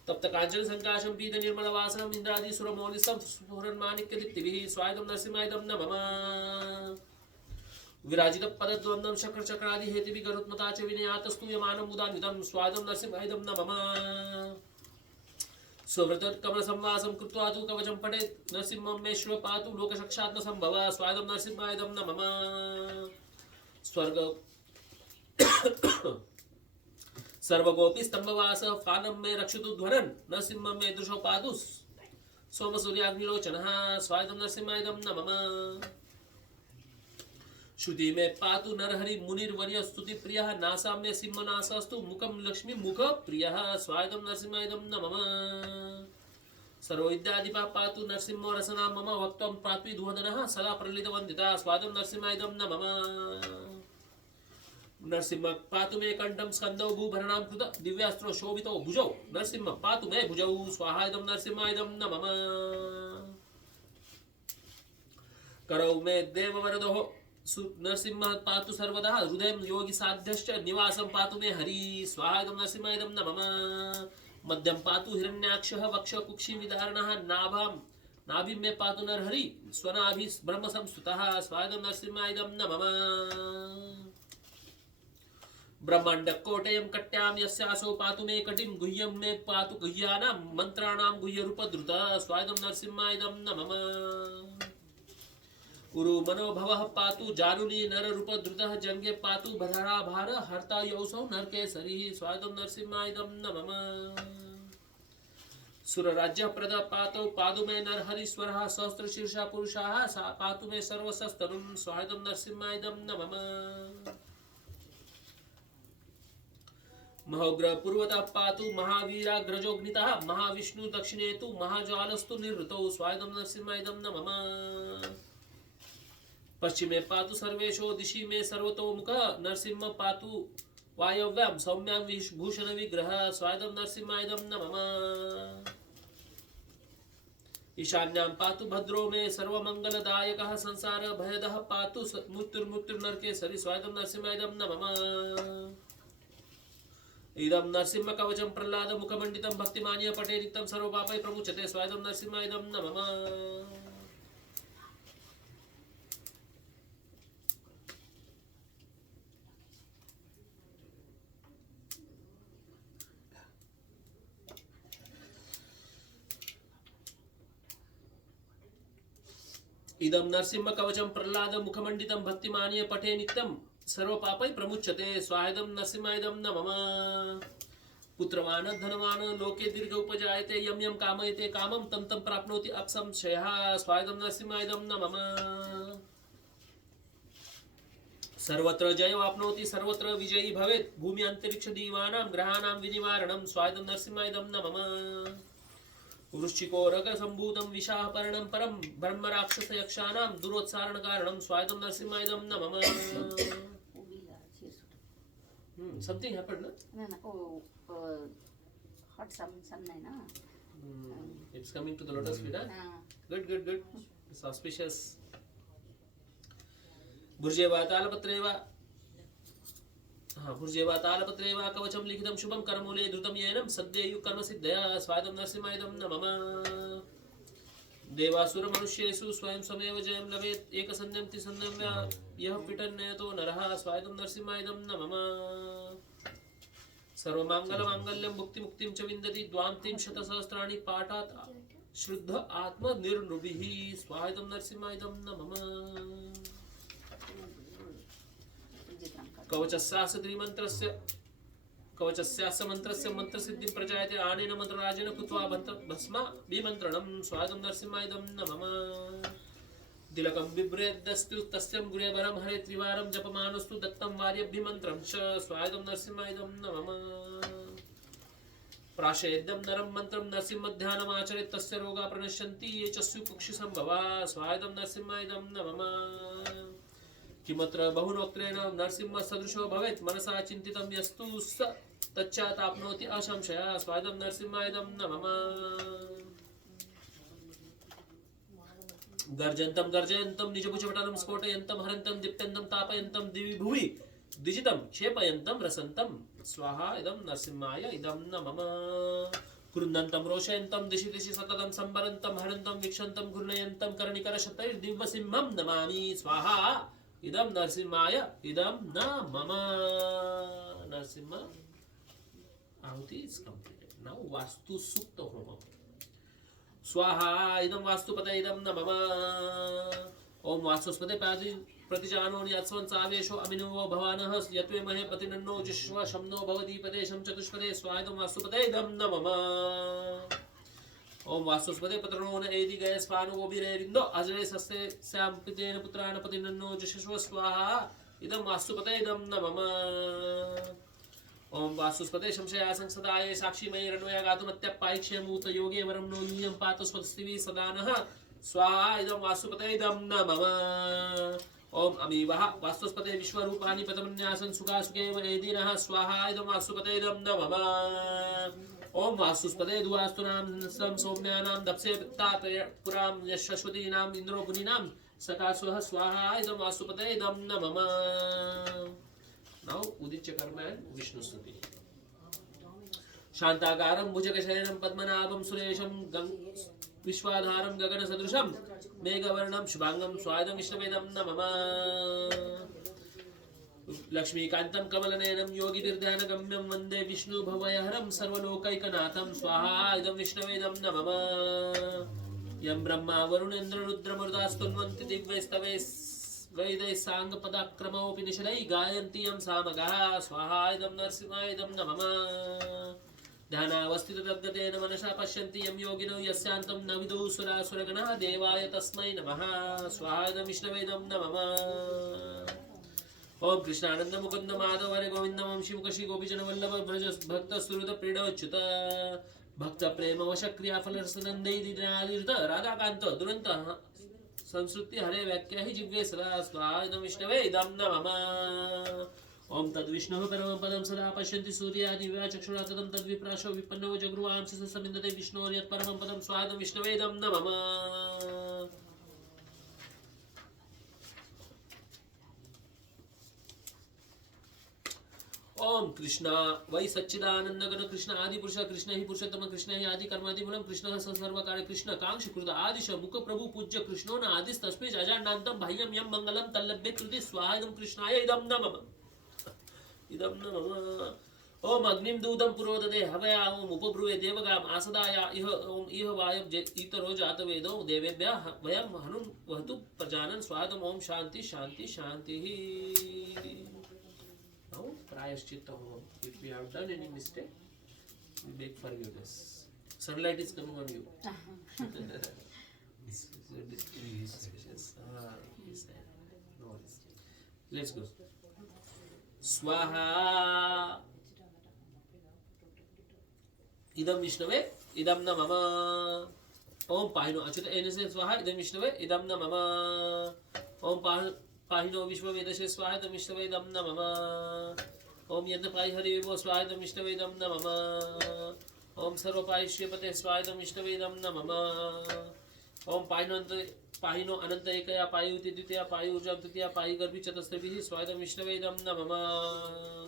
तप्त कांचन संकाशं पीत निर्मल वासनम इंद्रादि सुरमौलिसं स्फुरन्माणिक्य दीप्तिभिः स्वादं नरसिंहायदं नमः विराजित पदद्वन्द्वं शक्र चक्रादि हेतिभिः गरुत्मता च विनयातस्तु यमानं मुदान्वितं स्वादं नरसिंहायदं नमः स्वव्रत कमल संवासं कृत्वा तु कवचं पठेत् नरसिंहं मे श्व पातु लोकसाक्षात् न संभव स्वादं नरसिंहायदं नमः स्वर्ग सर्वगोपी स्तंभवास फानं मे रक्षतु ध्वरन् नरसिंहं मे दृशो पातु सोमसूर्याग्निलोचनः स्वादं नरसिंहायदं नमः श्रुति मे पातु नरहरि मुनिर्वर्य स्तुति प्रियः नासा मे सिंहनासस्तु मुखं लक्ष्मी मुख प्रियः स्वादं नरसिंहायदं नमः सर्वविद्याधिपः पातु नरसिंहो रसना मम वक्त्वं प्राप्ति दुहदनः सदा प्रलितवन्दिता स्वादं नरसिंहायदं नमः नरसिंह पातु मे कंठं स्कंदौ भूभरणां कृत दिव्यास्त्रो शोभितो भुजौ नरसिंह पातु मे भुजौ स्वाहायदं नरसिंहायदं नमः करौ मे देववरदो नरसिंह पातु सर्वदा हृदयं योगी साध्यश्च निवासं पातु मे हरि स्वाहायदं नरसिंहायदं नमः मध्यं पातु हिरण्याक्षः वक्ष कुक्षि विदारणः नाभिं मे पातु नरहरि स्वनाभि ब्रह्म संस्तुतः स्वाहायदं नरसिंहायदं नमः ब्रह्मांड कोटयं कट्यां यस्यासो पातु मे कटिं गुह्यं मे पातु गुह्यानां मंत्राणां गुह्यरूपधृत स्वादं नरसिंहायदं नमः उरु मनोभवः पातु जानुनी नररूपधृतः जंगे पातु भधराभार हर्ता यौसौ नरकेसरी स्वादं नरसिंहायदं नमः सुरराज्य प्रद पातौ पादु मे नरहरीश्वरः सहस्रशीर्षा पुरुषाः सा पातु मे सर्वशस्तरुं स्वादं नरसिंहायदं नमः महोग्र पूर्वतः पातु महावीराग्रजोग्नितः महाविष्णु दक्षिणे तु महाज्वालस्तु निवृतौ स्वादं नरसिंहायदं नमः पश्चिमे पातु सर्वेशो दिशि मे सर्वतोमुख नरसिंह पातु वायव्यां सौम्यां भूषण विग्रह स्वादं नरसिंहायदं नमः ईशान्यां पातु भद्रो मे सर्वमंगलदायकः संसार भयदः पातु मृत्युर्नरकेसरी स्वादं नरसिंहायदं नमः इदं नरसिंह कवचं प्रह्लाद मुखमंडितं भक्तिमान्य पठेदितं सर्वपापै प्रमुच्यते स्वादं नरसिंहायदं नमः इदं नरसिंह कवचं प्रह्लाद मुखमंडितं भक्तिमान्य पठे नित्यं सर्वपापै प्रमुच्यते स्वाहायदं नरसिंहायदं नमः पुत्रवान धनवान लोके दीर्घ उपजायते यम यम कामयते कामं तं तं प्राप्नोति अपसंशयः स्वाहायदं नरसिंहायदं नमः सर्वत्र जयवाप्नोति सर्वत्र विजयी भवेत् भूमि अंतरिक्ष दीवानां ग्रहाणां विनिवारणं स्वायदं नरसिंहायदं नमः वृश्चिकोरक संभूतं विशाहपर्णं परं ब्रह्म राक्षस यक्षाणां दुरोत्सारण कारणं स्वायदं नरसिंहायदं नमः something happened no? hot sun है ना It's coming to the lotus feet huh? Good it's auspicious भुर्जेवा तालपत्रेवा कवचं लिखितं शुभं करमूले धृतं येनं सद्येयु कर्म सिद्धया स्वायदं नरसिंहायदं नमः देवासुर मनुष्येषु स्वयं स्वमेव जयं लभेत् एकसन्ध्यं त्रिसन्ध्यं यः पिटन्नयतो नरः स्वायदं नरसिंहायदं नमः सर्वमाङ्गलमाङ्गल्यं भुक्तिमुक्तिं च विन्दति द्वां त्रिंशतसहस्राणि पाठात् शुद्ध आत्मनिर्नृभिः स्वायदं नरसिंहायदं नमः कवचस्यास्य मंत्रस्य मंत्रसिद्धिं प्रजायते आनेन मंत्रराजेन कृत्वा भस्मा विमन्त्रणं स्वागतं नरसिंहायदं नमः तिलकं बिभ्रेद्दस्तु तस्यं गुरेवरं हरे त्रिवारं जपमानस्तु दत्तं वार्यभिमन्त्रं च स्वागतं नरसिंहायदं नमः प्राशेद्यं नरं मन्त्रं नरसिंहध्यानमाचरेत् तस्य रोगा प्रणश्यन्ति ये च स्युकुक्षिसम्भवा स्वागतं नरसिंहायदं नमः किमत्र बहुनोक्त्रेण नरसिंह सदृशो भवेत् मनसा चिन्तितं यस्तु स तच्चाताप्नोति असंशया स्वागतं नरसिंहायदं नमः गर्जन्तं गर्जयन्तं निजभुजपटलं स्फोटयन्तं हरन्तं दीप्यन्तं तापयन्तं दिवि भुवि द्विजितं क्षेपयन्तं रसन्तं स्वाहा इदं नरसिंहाय इदं नमः कृन्दन्तं रोषयन्तं दिशि दिशि सततं संवरन्तं हरन्तं वीक्षन्तं घूर्णयन्तं कर्णिकरशतैर्दिव्यसिंहं नमामि स्वाहा इदं नरसिंहाय इदं न मम नरसिंह आहुति is completed. Now वास्तु सुक्त होम स्वाहा इदं वास्तुपते इदं न मम ओम वास्तुस्पते प्रतिजानो यात्स्वं सावेशो अमिनो भवानः यत्वे महे प्रतिनन्नो जिष्व शम्नो भवदीपते शं चतुष्पदे स्वाहा वास्तुपते इदं न मम ओम वास्तुस्पते पत्रणो न एदि गए स्वानो विरेरिन्दो अजरे सस्ते स्याम पितेन पुत्राण प्रतिनन्नो जशस्व स्वाहा इदं वास्तुपते इदं न मम ओम वास्तुस्पते शंशया संसदाय साक्षीमये रणवया गातुमत्यपायक्षेमूत योगे वरं नो नीयं पात स्वस्तिवि सदानः स्वाहा इदं वास्तुपते इदं न मम ओम अमीवः वास्तुस्पते विश्वरूपाणि पतमन्यासं सुखासुखेव एदिनः स्वाहा इदं वास्तुपते इदं न मम ओम वास्तुस्पते दुवास्तुनां सौम्यानां दप्से पुरां यशस्वतीनां इन्द्रो पुनीनां सकाशुः स्वाहा इदं वास्तुपते इदं न मम नाउ उदिच्य कर्म एंड विष्णु स्तुति शांताकारं भुजगशयनं पद्मनाभं सुरेशं विश्वाधारं गगनसदृशं मेघवर्णं शुभांगं स्वायदं विष्णुवेदं न मम लक्ष्मीकान्तं कमलनयनं योगिनिर्ध्यानगम्यं वन्दे विष्णु भवयहरं सर्वलोकैकनाथं स्वाहा इदं विष्णुवेदं न मम यं ब्रह्मा वरुणेन्द्र रुद्रमरुदास्तुन्वन्ति दिव्यैस्तवैः साङ्गपदाक्रमोपनिषदैः गायन्ति यं सामगाः स्वाहा इदं नरसिंहाय इदं न मम ध्यानावस्थिततद्गतेन मनसा पश्यन्ति यं योगिनो यस्यान्तं न विदुः सुरासुरगणः देवाय तस्मै नमः स्वाहा इदं विष्णुवेदं न मम ओम कृष्णानंद मुकुंद माधव हरे गोविंद वंशी मुखशी गोपीजन वल्लभ ब्रज भक्त सुहृद प्रीडोच्युत भक्त प्रेम वश क्रिया फल रसनंदीर्थ राधाकांत दुरंत संस्कृति हरे व्याख्या ही जिव्ये सदा स्वाहा इदं विष्णवे इदं न मम ओम तद्विष्णुः परमं पदं सदा पश्यन्ति सूर्यादिव्या चक्षुषा तदं तद्विप्राशो विपन्नो जगृवांसि समिन्दते विष्णोर्यत् परमं पदं स्वाहा इदं विष्णवे इदं न मम ओम कृष्णा वै सच्चिदानंद गण कृष्ण आदि पुरुष कृष्ण ही पुरुषोत्तम कृष्ण ही आदि कर्मादि मूलम कृष्ण सर्व कार्य कृष्ण कांक्ष कृत आदिश मुख प्रभु पूज्य कृष्णो न आदिस तस्मै अजानन्तं बाह्यं यं मंगलम तल्लभ्ये कृति स्वाहा इदं कृष्णाय इदं न मम इदं न मम ओम अग्निं दूतं पुरोदते हवया ओम उपब्रुवे देवगाम आसदाया इह ओम इह वायं इतरो जातवेदो देवेभ्यः वयं हनुं वहतु प्रजानन् स्वाहा ओम शांति शांति शांतिः Now, prayashchitta home. If we have done any mistake, we beg forgiveness. Sunlight is coming on you. Let's go. Swaha. Idam Vishnave, idam na mama. Om Pahino. Achyuta enase Swaha, idam Vishnave, idam na mama. Om Pahino Vishwavedashe Swaha, idam Vishnave, idam na mama. Om Yadnapai Hari Vivo Swaha, idam Vishnave, idam na mama. Om Sarvapaishyapate Swaha, idam Vishnave, idam na mama. Om Pahino Ananta Ekaya Payuti Dvitiya Payu Ujam Tritiya Payu Garbhi Chatastabhihi Swaha, idam Vishnave, idam na mama.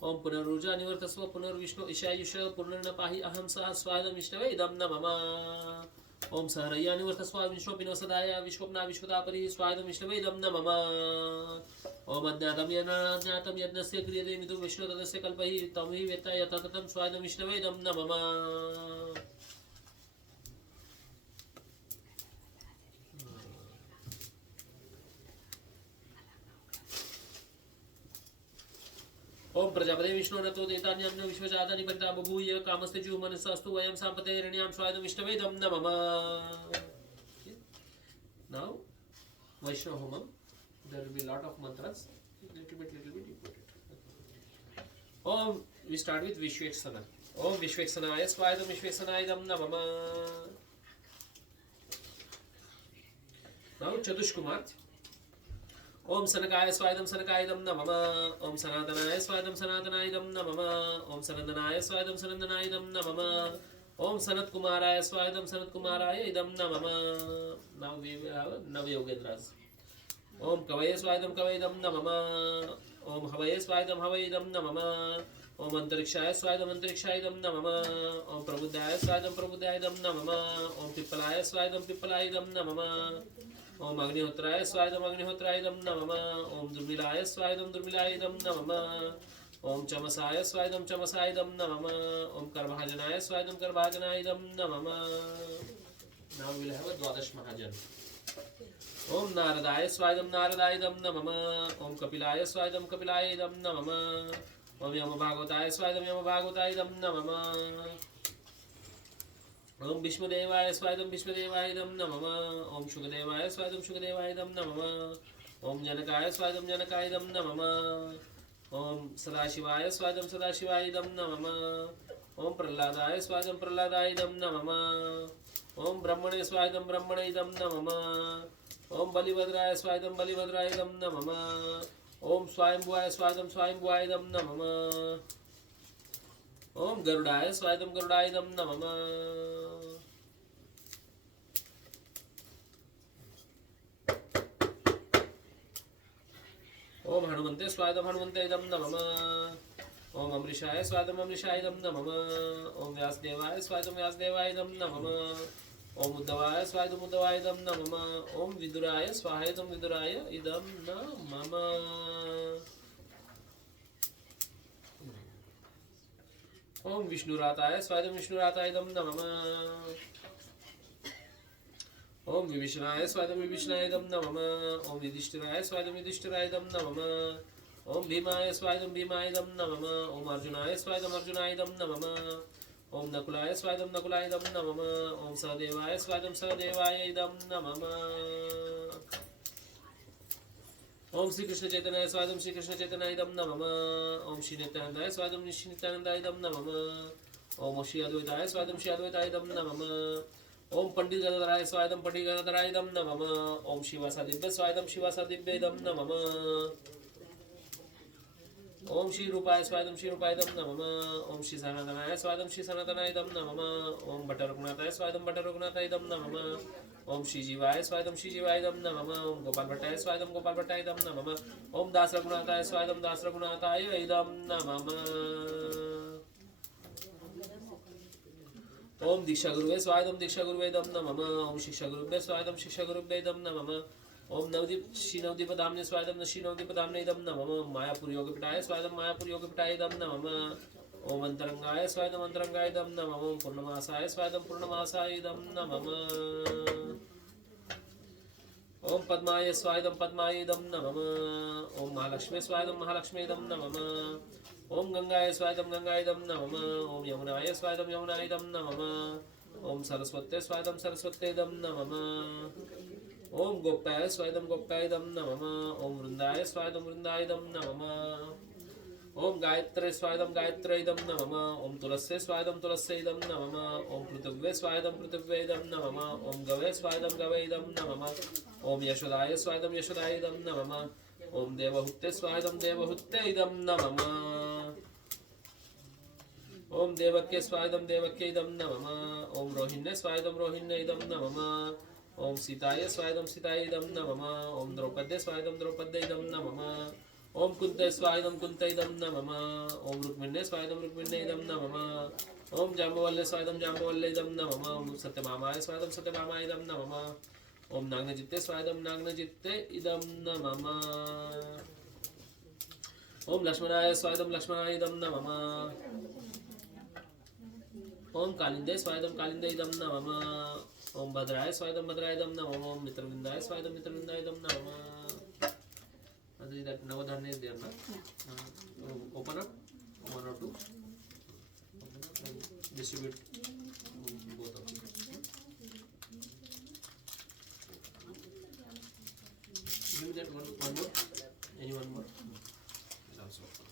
Om Punarurja Nivartasva Punarvishnu Ishayusha Punarnapahi Aham Saha Swaha, idam Vishnave, idam na mama. Om Saharaya Nivartasva Vishnu Pinosadaya Vishwapna Vishwatapari Swaha, idam Vishnave, idam na mama. Om Adnyatam Yadnyatam Yadnasya Kriyade Midu Vishnu Tadasya Kalpahi Tamhi Veta Yatatatam Swaha, idam Vishnave, idam na mama. ओम प्रजापते विष्णु नतो देतान्यन्न विश्वजातानि परिता बभूय कामस्ते जु मनसस्तु वयं साम्पते हिरण्यां स्वादं विष्णवे दं नमः. Now Vaishnava Homam, there will be lot of mantras, little bit important. Om, we start with Vishweksana. Om Vishweksanaya Swadam Vishweksanaya dam namah. Now Chatushkumar. Om Sanakaya Swadam Sanakayadam Namama. Om Sanatanaya Swadam Sanatanayadam Namama. Om Sanandanaya Swadam Sanandanayadam Namama. Om Sanat Kumaraya Swadam Sanat Kumaraya Idam Namama. Now we will have Navayogendras. Om Kavaya Swadam Kavayadam Namama. Om Havaya Swadam Havayadam Namama. Om Antarikshaya Swadam Antarikshayadam Namama. Om Prabudaya Swadam Prabudayadam Namama. Om Pippalaya Swadam Pippalayadam Namama. Om Agnihotraya Swadam Agnihotrayadam Namama. Om Durmilaaya Swadam Durmilayadam Namama. Om Chamasaya Swadam Chamasayadam Namama. Om Karbhajanaya Swadam Karbhajanayadam Namama. Now we will have a Dwadash Mahajan. Om Naradaya Swadam Naradayadam Namama. Om Kapilaya Swadam Kapilayadam Namama. Om Yamabhagavataya Swadam Yamabhagavatayadam Namama. Om Vishwadevaya Swadam Vishwadevayadam Namama. Om Shukadevaya Swadam Shukadevayadam Namama. Om Janakaya Swadam Janakayadam Namama. Om Sadashivaya Swadam Sadashivayadam Namama. Om Prahladaya Swadam Prahladayadam Namama. Om Brahmane Swadam Brahmanayadam Namama. Om Balibhadraya Swadam Balibhadrayadam Namama. Om Swayambhuvaya Swadam Swayambhuvayadam Namama. Om Garudaya Swadam Garudayadam Namama. Om Hanumante Swadam Hanumantayadam Namama. Om Amrishaya Swadam Amrishayadam Namama. Om Vyasdevaya Swadam Vyasdevayadam Namama. Om Uddhavaya Swadam Uddhavayadam Namama. Om Viduraya Swahayadam Viduraya Idam Namama. Om Vishnurataya Swadam Vishnuratayadam Namama. Om Vivishranaya Swadam Vivishranayadam Namama. Om Yudhishthiraya Swadam Yudhishthirayadam Namama. Om Bhimaya Swadam Bhimayadam Namama. Om Arjunaya Swadam Arjunayadam Namama. Om Nakulaya Swadam Nakulayadam Namama. Om Sahadevaya Swadam Sahadevayadam Namama. Om Sri Krishna Chaitanya Swadam Sri Krishna Chaitanyadam Namama. Om Shri Nityanandaya Swadam Shri Nityanandayadam Namama. Om Shri Advaitaya Swadam Shri Advaitayadam Namama. Om Pandit Gadadharaya Swadam Pandit Gadadharayadam Namama. Om Shivasadibhya Swadam Shivasadibhyadam Namama. Om Shri Rupaya Swadam Shri Rupayadam Namama. Om Shri Sanatanaya Swadam Shri Sanatanayadam Namama. Om Bhattaraghunataya Swadam Bhattaraghunatayadam Namama. Om Shri Jivaya Swadam Shri Jivayadam Namama. Om Gopal Bhattaya Swadam Gopal Bhattayadam Namama. Om Das Raghunataya Swadam Das Raghunataya Idam Namama. Om Diksha Guruve Swadam Diksha Guruve Idam Namama. Om Shiksha Guruve Swadam Shiksha Guruve Idam Namama. Om Navdip Shri Navdip Dhamne Swadam Shri Navdip Dhamne Idam Namama. Mayapur Yoga Pitaya Swadam Mayapur Yoga Pitaya Idam Namama. Om Antarangaya Swadam Antarangaya Idam Namama. Om Purnamasaya Swadam Purnamasaya Idam Namama. Om Padmaya Swadam Padmaya Idam Namama. Om Mahalakshmi Swadam Mahalakshmi Idam Namama. Om Gangaya Swadam Gangaya Idam Namama. Om Yamunaya Swadam Yamunaya Idam Namama. Om Saraswate Swadam Saraswate Idam Namama. ओम गोप्याय स्वायदम गोप्यायदम नमः। ओम वृंदाय स्वायदम वृंदायदम नमः। ओम गायत्रे स्वायदम गायत्रेदम नमः। ओम तुलस्ये स्वायदम तुलस्येदम नमः। ओम पृथिव्ये स्वायदम पृथिव्येदम नमः। ओम गवे स्वायदम गवेदम नमः। ओम यशोदाय स्वायदम यशोदायदम नमः। ओम देवहुते स्वायदम देवहुतेदम नमः। ओम देवक्ये स्वायदम देवक्येदम नमः। ओम रोहिण्ये स्वायदम रोहिण्येदम नमः। ओम सीताय स्वायदम सीतायेदम नमः। ओम द्रौपदे स्वायदम द्रौपदेदम नमः। ओम कुंते स्वायदम कुंतेदम नमः। ओम रुक्मिण्ये स्वायदम रुक्मिण्येदम नमः। ओम जाम्बवल्ले स्वायदम जाम्बवल्लेदम नमः। ओम सत्यभामाय स्वायदम सत्यभामायेदम नमः। ओम नागनजित्ते स्वायदम नागनजित्ते इदम नमः। ओम लक्ष्मणाय स्वायदम लक्ष्मणायेदम नमः। ओम कालिंदे स्वायदम कालिंदेदम नमः। ओम भद्राय स्वायदम भद्रायदम नमः। ओम मित्रविंदाय स्वायदम मित्रविंदायदम नमः. That Navadhanya is there, na? Open up, one or two. Open up and distribute both of them. Give me that one more. Any one more? It's also open.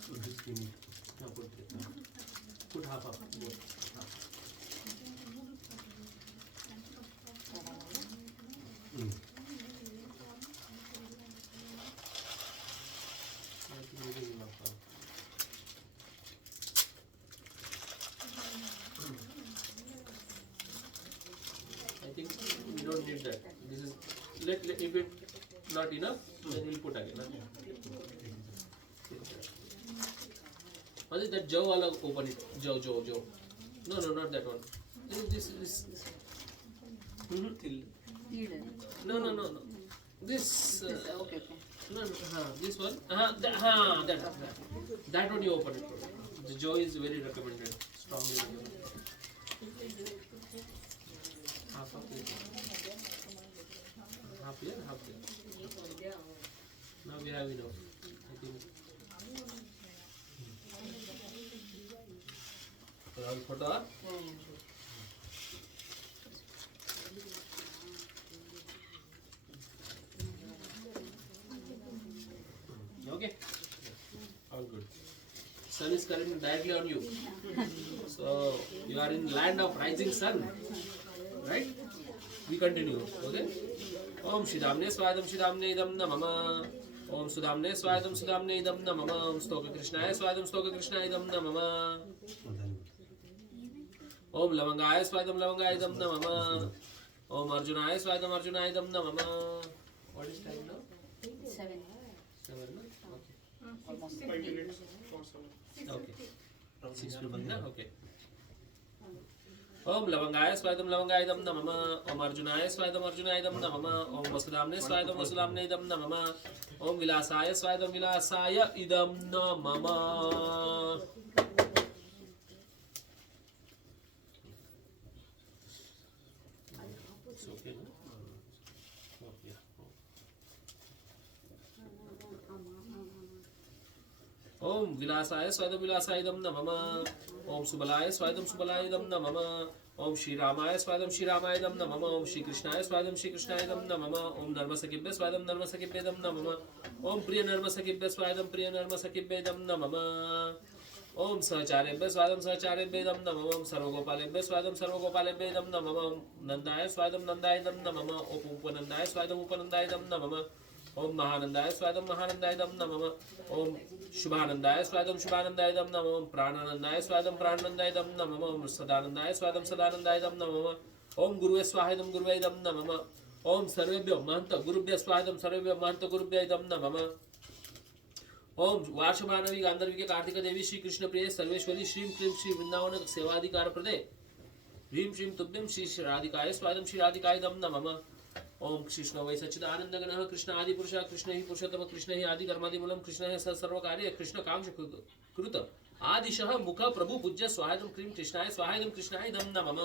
So this we need. No, put half up. Both. Half. Mm. I think this is enough. I think we don't need that. This is let if it not enough, then we'll put again. What is that Joe wala open it? Joe. No, not that one. This. No. This. Okay. No. This one. That one you open it. The Joe is very recommended. Strongly recommended. Half here. Now we have enough. I think. Photo. Okay. All good. Sun is coming directly on you. So you are in land of rising sun. Right? We continue. Okay? Om Shidamne Swadam Shidamne Idam Namama. Om Sudamne Swadam Sudamne Idam Namama. Om Stoka Krishnaya Swadam Stoka Krishna Idam Namama. Om Lavangaya Swadam Lavangaya Idam Namama. Om Arjunaya Swadam Arjunaya Idam Namama. What is time now? 7. 7, no? Almost 5 minutes or so. Okay. 6 people, na? Okay. Om Lavangaya Swadam Lavangaya Idam Namama. Om Arjunaya Swadam Arjunaya Idam Namama. Om Vasudamne Swadam Vasudamne Idam Namama. Om Vilasaya Swadam Vilasaya Idam Namama. It's okay, no? Oh, yeah. Om Vilasaya Swadam Vilasaya Idam Namama. Om Subalaaya Swadam Subalaaya Idam Namama. Om Shri Ramaya Swadam Shri Ramaya Idam Namama. Om Shri Krishnaya Swadam Shri Krishnaya Idam Namama. Om Narmasakibbe Swadam Narmasakibbe Idam Namama. Om Priya Narmasakibbe Swadam Priya Narmasakibbe Idam Namama. Om Sacharebbe Swadam Sacharebbe Idam Namama. Om Sarvagopalebbe Swadam Sarvagopalebbe Idam Namama. Om Nandaya Swadam Nandaya Idam Namama. Om Upanandaya Swadam Upanandaya Idam Namama. Om Mahanandaya Swadam Mahanandaya Idam Namama. Om Shubhanandaya Swadam Shubhanandaya Idam Namama. Om Prananandaya Swadam Prananandaya Idam Namama. Om Sadanandaya Swadam Sadanandaya Idam Namama. Om Guruve Swahidam Guruve Idam Namama. Om Sarvebhyo Mahanta Gurubhya Swahidam Sarvebhyo Mahanta Gurubhya Idam Namama. ओम वार्षमानवी गांधर्वी के कार्तिक देवी श्री कृष्ण प्रिय सर्वेश्वरी श्रीम क्लीम श्री वृंदावन सेवाधिकार प्रदे ह्रीम श्रीम तुभ्यम श्री राधिकाय स्वादम श्री राधिकाय दम नमः. ओम कृष्ण वै सच्चिदानंद गणः कृष्ण आदि पुरुष कृष्ण ही पुरुषोत्तम कृष्ण ही आदि कर्मादि मूलम कृष्ण है सर्व कार्य कृष्ण कांक्ष कृत आदिशः मुख प्रभु पूज्य स्वाहायदम क्रीम कृष्णाय स्वाहायदम कृष्णाय दम नमः.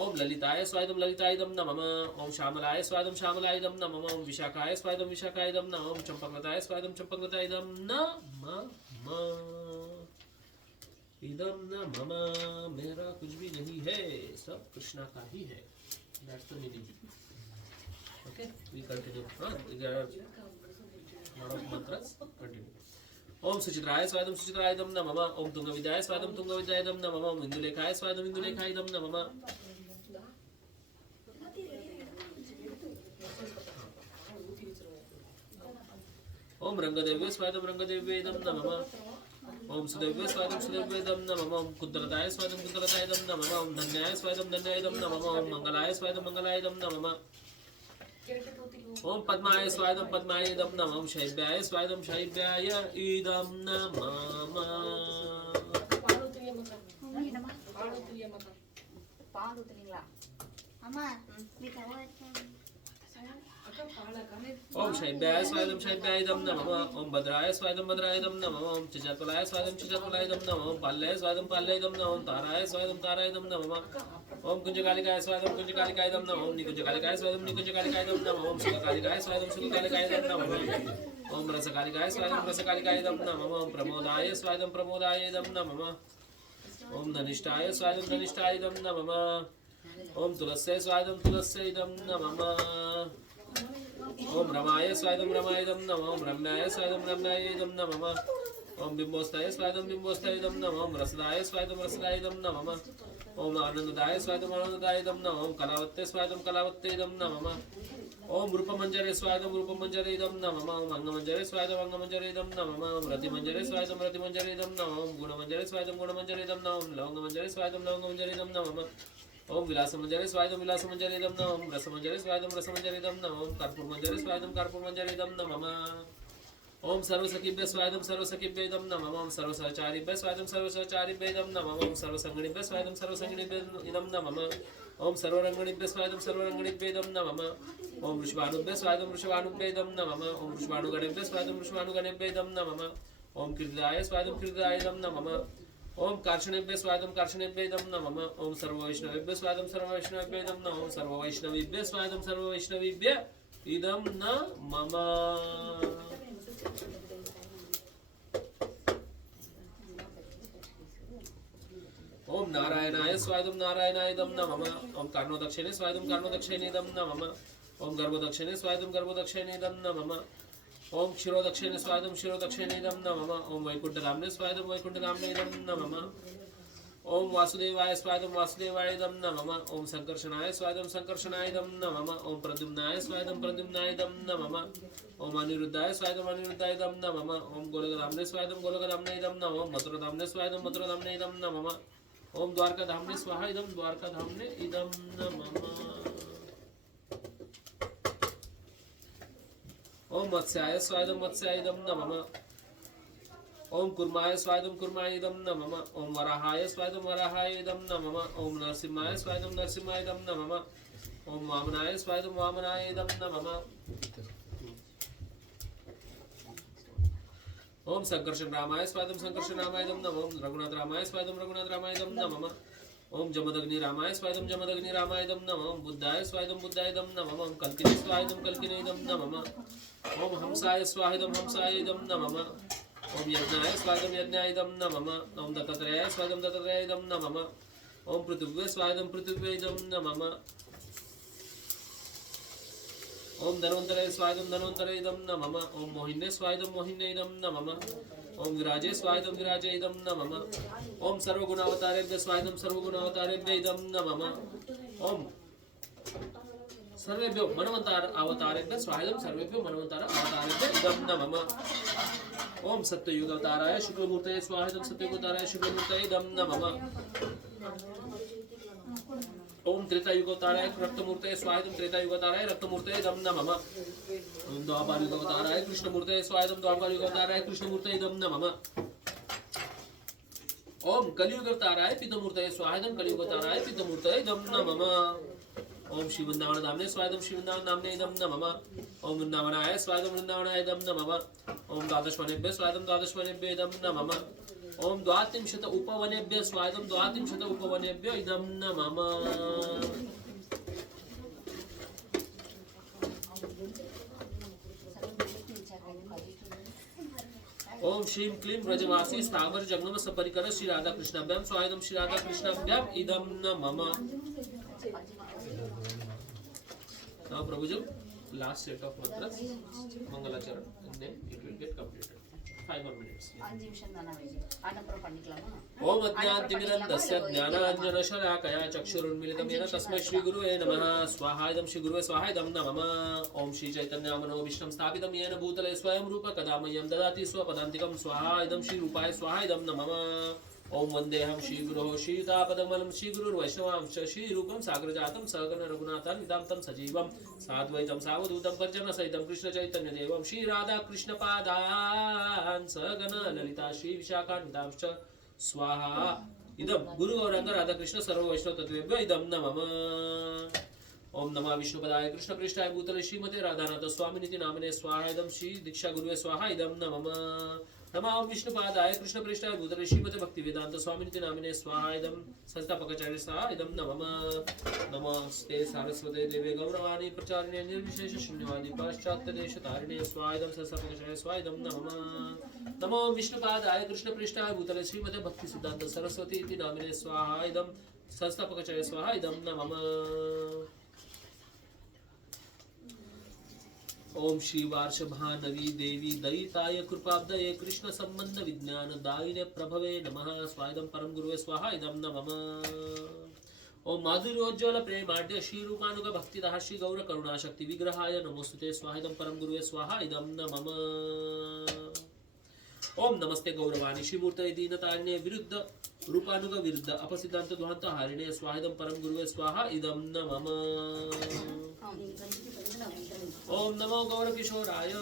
ओम ललिताय स्वादम ललिताय दम नमः. ओम श्यामलाय स्वादम श्यामलाय दम नमः. ओम विशाखाय स्वादम विशाखाय दम नमः. ओम चंपकलताय स्वादम चंपकलताय दम नमः. इदम न मम, मेरा कुछ भी नहीं है, सब कृष्णा का ही है. That's the meaning. Okay, we continue. There are lot of mantras. Continue. ओम सुचित्राय स्वादम सुचित्रायदम नमः. ओम तुंगविद्याय स्वादम तुंगविद्यायदम नमः. ओम इंदुलेखाय स्वादम इंदुलेखायदम नमः. ओम रंगदेव्य स्वादम रंगदेव्येदम नमः. ओम सुदेव्य स्वादम सुदेव्येदम नमः. ओम कुद्रताय स्वादम कुद्रतायदम नमः. ओम धन्याय स्वादम धन्यायदम नमः. ओम मंगलाय स्वादम मंगलायदम नमः. ओम पद्माय स्वादम पद्मायदम नमः. ओम शैव्याय स्वादम शैव्याय इदम नमः. பால் ஊத்துறீங்களா அம்மா நீ கவர்ச்ச ओम शैव्याय स्वादम शैव्यायदम नमः. ओम भद्राय स्वादम भद्रायदम नमः. ओम चिचतुलाय स्वादम चिचतुलायदम नमः. ओम पाल्याय स्वादम पाल्यायदम नमः. ओम ताराय स्वादम तारायदम नमः. ओम कुंजकालिकाय स्वादम कुंजकालिकायदम नमः. ओम निकुंजकालिकाय स्वादम निकुंजकालिकायदम नमः. ओम सुखकालिकाय स्वादम सुखकालिकायदम नमः. ओम रसकालिकाय स्वादम रसकालिकायदम नमः. ओम प्रमोदाय स्वादम प्रमोदायदम नमः. ओम धनिष्ठाय स्वादम धनिष्ठायदम नमः. ओम तुलस्यै स्वादम तुलस्यैदम नमः. ओम रमाय स्वादम रमायदम नमः. ओम रम्याय स्वादम रम्यायदम नमः. ओम बिंबोस्ताय स्वादम बिंबोस्तायदम नमः. ओम रसदाय स्वादम रसदायदम नमः. ओम आनंददाय स्वादम आनंददायदम नमः. ओम कलावत्ते स्वादम कलावत्तेदम नमः. ओम रूपमंजरे स्वादम रूपमंजरेदम नमः. ओम अंगमंजरे स्वादम अंगमंजरेदम नमः. ओम रतिमंजरे स्वादम रतिमंजरेदम नमः. ओम गुणमंजरे स्वादम गुणमंजरेदम नमः. ओम लवंगमंजरे स्वादम लवंगमंजरेदम नमः. ओम विलासमंजरे स्वादम विलासमंजरेदम नमः. ओम रसमंजरे स्वादम रसमंजरेदम नमः. ओम कर्पूरमंजरे स्वादम कर्पूरमंजरेदम नमः. ओम सर्वसखिभ्य स्वादम सर्वसखिभ्येदम नमः. ओम सर्वसहचारिभ्य स्वादम सर्वसहचारिभ्येदम नमः. ओम सर्वसंगणिभ्य स्वादम सर्वसंगणिभ्येदम नमः. ओम सर्वरंगणिभ्य स्वादम सर्वरंगणिभ्येदम नमः. ओम वृषभानुभ्य स्वादम वृषभानुभ्येदम नमः. ओम वृषभानुगणेभ्य स्वादम वृषभानुगणेभ्येदम नमः. ओम कीर्तिदाय स्वादम कीर्तिदायदम नमः. ओम कार्षणेभ्य स्वादम कार्षणेभ्येदम नमः. ओम सर्ववैष्णवेभ्य स्वादम सर्ववैष्णवेभ्येदम नमः. ओम सर्ववैष्णवेभ्य स्वादम सर्ववैष्णवेभ्य इदम नमः. ओम नारायणाय स्वादम नारायणायदम नमः. ओम कर्णोदक्षिणे स्वादम कर्णोदक्षिणेदम नमः. ओम गर्भोदक्षिणे स्वादम गर्भोदक्षिणेदम नमः. ओम क्षीरोदक्षिणे स्वादम क्षीरोदक्षिणेदम नमः. ओम वैकुंठधाम्ने स्वादम वैकुंठधाम्नेदम नमः. ओम वासुदेवाय स्वादम वासुदेवायदम नमः. ओम संकर्षणाय स्वादम संकर्षणायदम नमः. ओम प्रद्युम्नाय स्वादम प्रद्युम्नायदम नमः. ओम अनिरुद्धाय स्वादम अनिरुद्धायदम नमः. ओम गोलकधाम्ने स्वादम गोलकधाम्नेदम नमः. ओम मथुराधाम्ने स्वादम मथुराधाम्नेदम नमः. ओम द्वारकाधाम्ने स्वाहा इदम द्वारकाधाम्ने इदम नमः. ओम मत्स्याय स्वादम मत्स्यायदम नमः. ओम कुर्माय स्वादम कुर्मायदम नमः. ओम वराहाय स्वादम वराहायदम नमः. ओम नरसिंहाय स्वादम नरसिंहायदम नमः. ओम वामनाय स्वादम वामनायदम नमः. ओम संकर्षण रामाय स्वादम संकर्षण रामायदम नमः. ओम रघुनाथ रामाय स्वादम रघुनाथ रामायदम नमः. ओम जमदग्नि रामाय स्वादम जमदग्नि रामायदम नमः. ओम बुद्धाय स्वादम बुद्धायदम नमः. ओम कल्किनी स्वादम कल्किनीदम नमः. ओम हंसाय स्वादम हंसायदम नमः. ओम यज्ञाय स्वादम यज्ञायदम नमः. ओम दत्तात्रेयाय स्वादम दत्तात्रेयायदम नमः. ओम पृथ्वी स्वादम पृथ्वीयदम नमः. ओम धन्वंतरे स्वादम धन्वंतरेदम नमः. ओम मोहिन्ये स्वादम मोहिन्येदम नमः. ओम विराजे स्वादम विराजेदम नमः. ओम सर्वगुणावतारेभ्य स्वादम सर्वगुणावतारेभ्येदम नमः. ओम सर्वेभ्यो मनवंतार अवतारेभ्य स्वादम सर्वेभ्यो मनवंतार अवतारेभ्येदम नमः. ओम सत्ययुग अवताराय शुक्लमूर्तये स्वादम सत्ययुग अवताराय शुक्लमूर्तयेदम नमः. ओम त्रेतायुगोत्तराय रक्तमूर्तये स्वाहायदम त्रेतायुगोत्तराय रक्तमूर्तये नमः. ओम द्वापारयुगोत्तराय कृष्णमूर्तये स्वाहायदम द्वापारयुगोत्तराय कृष्णमूर्तये नमः. ओम कलियुगोत्तराय पितमूर्तये स्वाहायदम कलियुगोत्तराय पितमूर्तये नमः. ओम श्री वृंदावन धामने स्वाहायदम श्री वृंदावन धामने नमः. ओम वृंदावनाय स्वाहायदम वृंदावनाय नमः. ओम द्वादशवनेभ्यः स्वाहायदम द्वादशवनेभ्यः नमः. ओम द्वात्रिंशत उपवनेभ्यः स्वाहायदम द्वात्रिंशत उपवनेभ्यो इदं नमः. ओम श्रीं क्लीं व्रजवासी स्थावर जंगम सपरिकर श्री राधा कृष्णाभ्याम स्वाहायदम श्री राधा कृष्णाभ्याम इदम न मम. Now Prabhuji, last set of mantras, Mangalacharan, and then it will get completed. 5 more minutes. 5 நிமிஷம் தானா வேணும் அப்புறம் பண்ணிக்கலாமா ओम अज्ञानतिमिरन्दस्य ज्ञानाञ्जनशलाकया चक्षुरुन्मीलितं येन तस्मै श्रीगुरुवे नमः. स्वाहायदं श्रीगुरुवे स्वाहायदं नमः. ओम श्रीचैतन्यमनोभीष्टं स्थापितं येन भूतले स्वयं रूप कदा मह्यं ददाति स्वपदान्तिकं. स्वाहायदं श्रीरूपाय स्वाहायदं नमः. ओम वन्देऽहं श्रीगुरोः श्रीयुतापदकमलं श्रीगुरुर्वैष्णवांश्च श्रीरूपं साग्रजातं सहगण रघुनाथान्वितां सजीवं साद्वैतं सावधूतं परिजनसहितं कृष्णचैतन्यदेवं श्रीराधाकृष्णपादान् सहगण ललिता श्रीविशाखान्वितांश्च स्वाहा. इदं गुरु गौरांग राधा कृष्ण सर्व वैष्णव तत्वेभ्यो इदं नमः. ओम नमः विष्णुपदाय कृष्ण पृष्ठाय भूतले श्रीमते राधानाथ स्वामिनिति नामिने स्वाहा. इदं श्री दीक्षा गुरुवे स्वाहा. इदं नमः. नमः विष्णुपादाय कृष्ण पृष्ठाय भूतले श्रीमते भक्ति वेदांत स्वामिनिति नामिने स्वाहा. इदं संस्थापकाचार्य स्वाहा. इदं नमः. नमस्ते सारस्वते देवे गौरवाणी प्रचारिणे निर्विशेष शून्यवादी पाश्चात्य देश तारिणे स्वाहा. इदं संस्थापकाचार्य स्वाहा. इदं नमः. नमो विष्णुपादाय कृष्ण पृष्ठाय भूतले श्रीमते भक्ति सिद्धांत सरस्वती इति नामिने स्वाहा. इदं संस्थापकाचार्य स्वाहा. इदं नमः. ओम श्री वार्षभानवी देवी दयिताय कृपाब्दये कृष्ण संबंध विज्ञान दायिने प्रभवे नमः. स्वाहा. परम गुरुवे स्वाहा. इदं नमः. ओम माधुर्योज्वल प्रेमाढ्य श्री रूपानुग भक्तिदाह श्री गौर करुणा शक्ति विग्रहाय नमोस्तुते. स्वाहा. परम गुरुवे स्वाहा. इदं नमः. ओम नमस्ते गौरवाणी श्रीमूर्तये दीनतारिणे विरुद्ध रूपानुग विरुद्ध अपसिद्धांत ध्वांत हारिणे स्वाहा. परम गुरुवे स्वाहा. इदं नमः. ओम नमो गौर किशोराय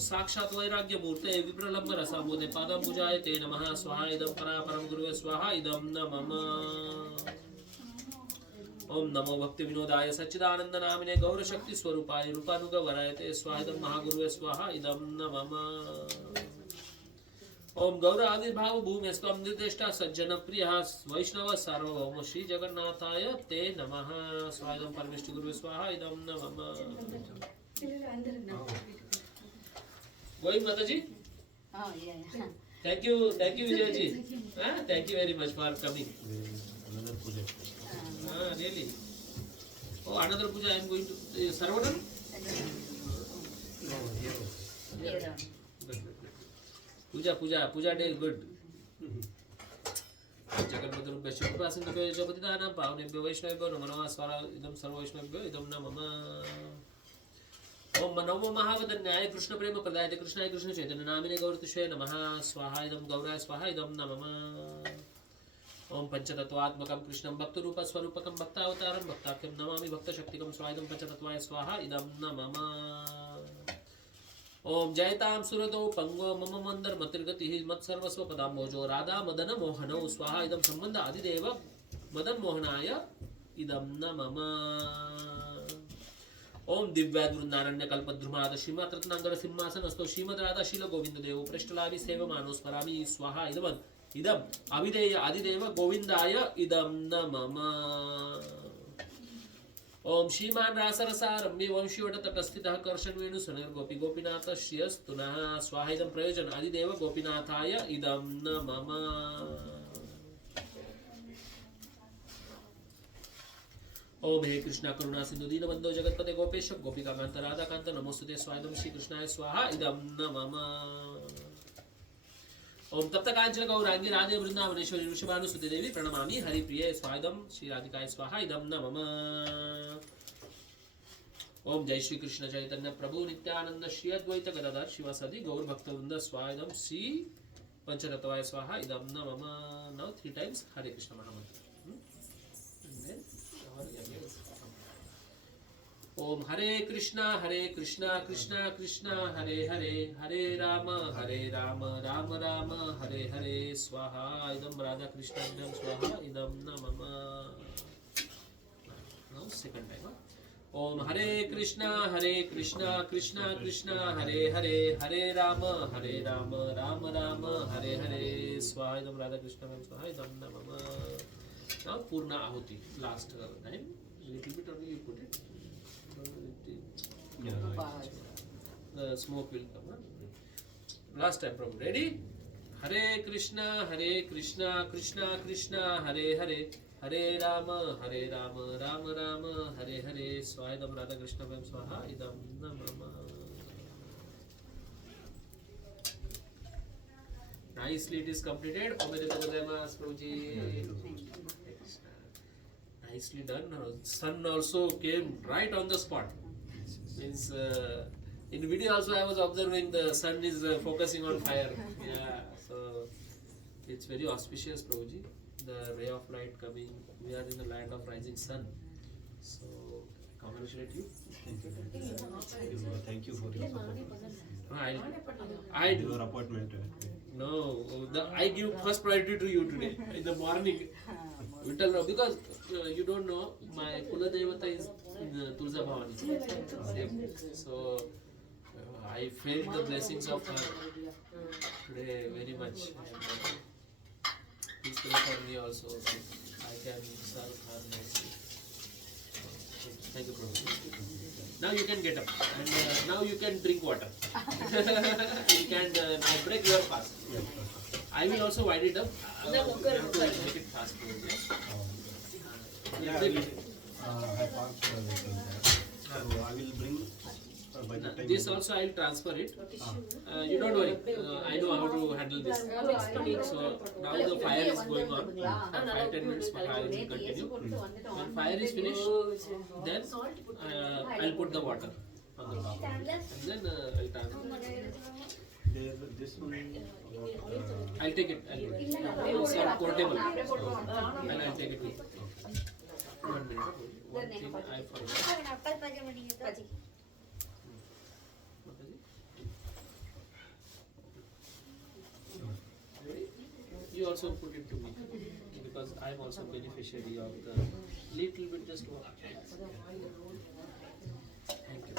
साक्षात वैराग्य मूर्ते विप्रलंब रसामोदे पादांबुजाय ते नमः. स्वाहा. इदं परम गुरुवे स्वाहा. इदं नमः. ओम नमो भक्ति विनोदाय सच्चिदानंद नामिने गौर शक्ति स्वरूपाय रूपानुग वराय ते स्वाहा. इदं महागुरुवे स्वाहा. इदं नमः. ओम गौर आविर्भाव भूमि स्वम निर्देष्टा सज्जन प्रिय वैष्णव सार्वभौम श्री जगन्नाथाय ते नमः. स्वाहा. परमेश्वर गुरुवे स्वाहा. इदं नमः. गोविंद माता जी. हां yeah thank you Vijay ji. Thank you very much for coming. Another puja. Really. Oh, another puja I am going to Saravanan. No, here. Puja day is good. जगन्मतरूप शिवप्रसन्नभ्यो जगपतिदानां पावनेभ्यो वैष्णवेभ्यो नमो नमः. स्वाहा. इदं सर्व वैष्णवेभ्यो इदं नमः. ओम नमो महावदन्याय कृष्ण प्रेम प्रदायते कृष्णाय कृष्ण चैतन्य नामिने गौरतिशे नमः. स्वाहा. इदं गौराय स्वाहा. इदं नमः. ओम पंचतत्वात्मकं कृष्णं भक्तरूप स्वरूपकं भक्तावतारं भक्ताख्यं नमामि भक्तशक्तिकं. स्वाहा. इदं पंचतत्वाय स्वाहा. इदं नमः. ओम जयतां सुरतो पंगो मम मंदर मतिर्गतिः मत्सर्वस्व पदाम्बोजो राधा मदन मोहनौ. स्वाहा. इदं संबंध आदिदेव मदन मोहनाय इदं नमः. ओम दिव्याद वृंदारण्य कल्पद्रुमाद श्रीमत् रत्नांगर सिंहासनस्थो श्रीमद् राधा शील गोविंद देव पृष्ठलाभि सेवमानो स्मरामि. स्वाहा. इदं अविदेय आदिदेव गोविंदाय इदं नमः. ओम श्रीमान रासरसारम्भे वंशीवटतटस्थितः कर्षणवेणु सनैर्गोपी गोपीनाथ श्रियस्तु नः. स्वाहा. इदं प्रयोजन आदिदेव गोपीनाथाय इदं नमः. ओम हे कृष्णा करुणा सिंधु दीनबंधो जगतपते गोपेश गोपिका कांत राधा कांत नमोस्तुते. स्वाहा. इदं श्री कृष्णाय स्वाहा. इदं नमः. ओम तप्त कांचन गौरांगी राधे वृंदावनेश्वरी वृषभानुसुते देवी प्रणमामि हरिप्रिये. स्वाहा. इदं श्री राधिकाय स्वाहा. इदं नमः. ओम जय श्री कृष्ण चैतन्य प्रभु नित्यानंद श्री अद्वैत गदाधर शिवासादि गौर भक्तवृंद. स्वाहा. इदं श्री पंचतत्वाय स्वाहा. इदं नमः. नाउ 3 times हरे कृष्ण महामंत्र. ओम हरे कृष्णा कृष्णा कृष्णा हरे हरे हरे राम राम राम हरे हरे. स्वाहा. इदं राधा कृष्णाभ्यां स्वाहा. इदं नमः. Now second time. ओम हरे कृष्णा कृष्णा कृष्णा हरे हरे हरे राम राम राम हरे हरे. स्वाहा. इदं राधा कृष्णाभ्यां स्वाहा. इदं नमः. नाउ पूर्ण आहुति last time. Little bit only you put it. Yeah. The smoke will come. Last time, Prabhu. Ready? Hare Krishna, Krishna Krishna, Hare Hare, Hare Rama, Rama Rama, Hare Hare. Swayadam Radha Krishna Vam Swaha Idam Namama. Nicely it is completed. Prabhuji. Nicely done. Sun also came right on the spot. Means in video also I was observing the sun is focusing on fire. Yeah, so it's very auspicious, Prabhuji. The ray of light coming. We are in the land of rising sun. So congratulate you. Thank you for your support. I Your appointment. no, I give first priority to you today in the morning. Vittal Rao, because you don't know, my Kula Devata is in Tulsa Bhavani. So I felt the blessings of her today very much. And please pray for me also, so I can serve her nicely. Thank you, Prabhu. Now you can get up and now you can drink water. You can now break your fast. I will also wind it up. We have to make it fast. I parked the vehicle there. So I will bring by the time. This also I will transfer it. You don't worry. I know how to handle this. So now the fire is going on. 5-10 minutes fire will continue. When fire is finished, then I'll put the water on the top. And then I'll transfer. This one. I'll take it. It's portable. And I'll take it with me. 1 minute. One thing I forgot. You also put it to me because I'm also beneficiary of the little bit just one. Thank you.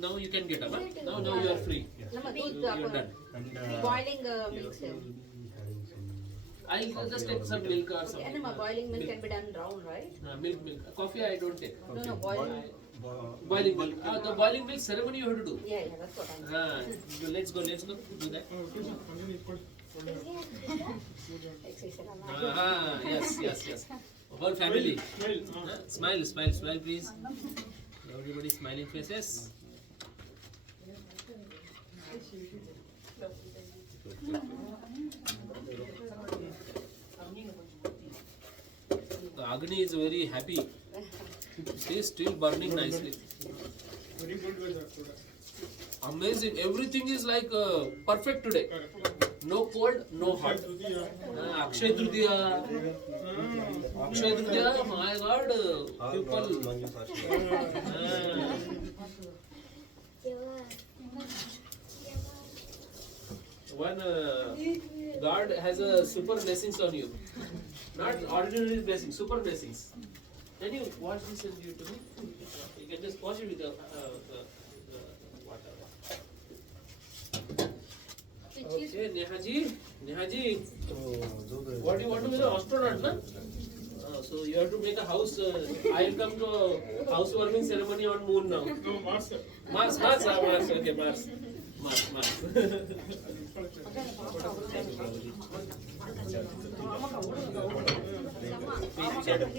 Now you can get up. Huh? Now you are free. You are done. And boiling here milk, sir. we will be having some. I'll just take some milk or something. And boiling milk can be done round, right? Milk. Coffee I don't take. No, boiling. Boiling milk. The boiling milk ceremony you have to do. Yeah, that's what I'm saying. Let's go. Do that. Yes. Whole family. Smile, please. Everybody smiling faces. The Agni is very happy. It is still burning nicely. Very good weather today. Amazing. Everything is like perfect today. No cold, no hot. Akshay Tritiya. My God. People. One God has a super blessings on you. Not ordinary blessings, super blessings. Can you wash this and give it to me? You can just wash it with the water. Okay, Nehaji, what do you want to be an astronaut, na? So you have to make a house. I will come to housewarming ceremony on moon now. No, Mars. Mars. Okay, Mars. Side up.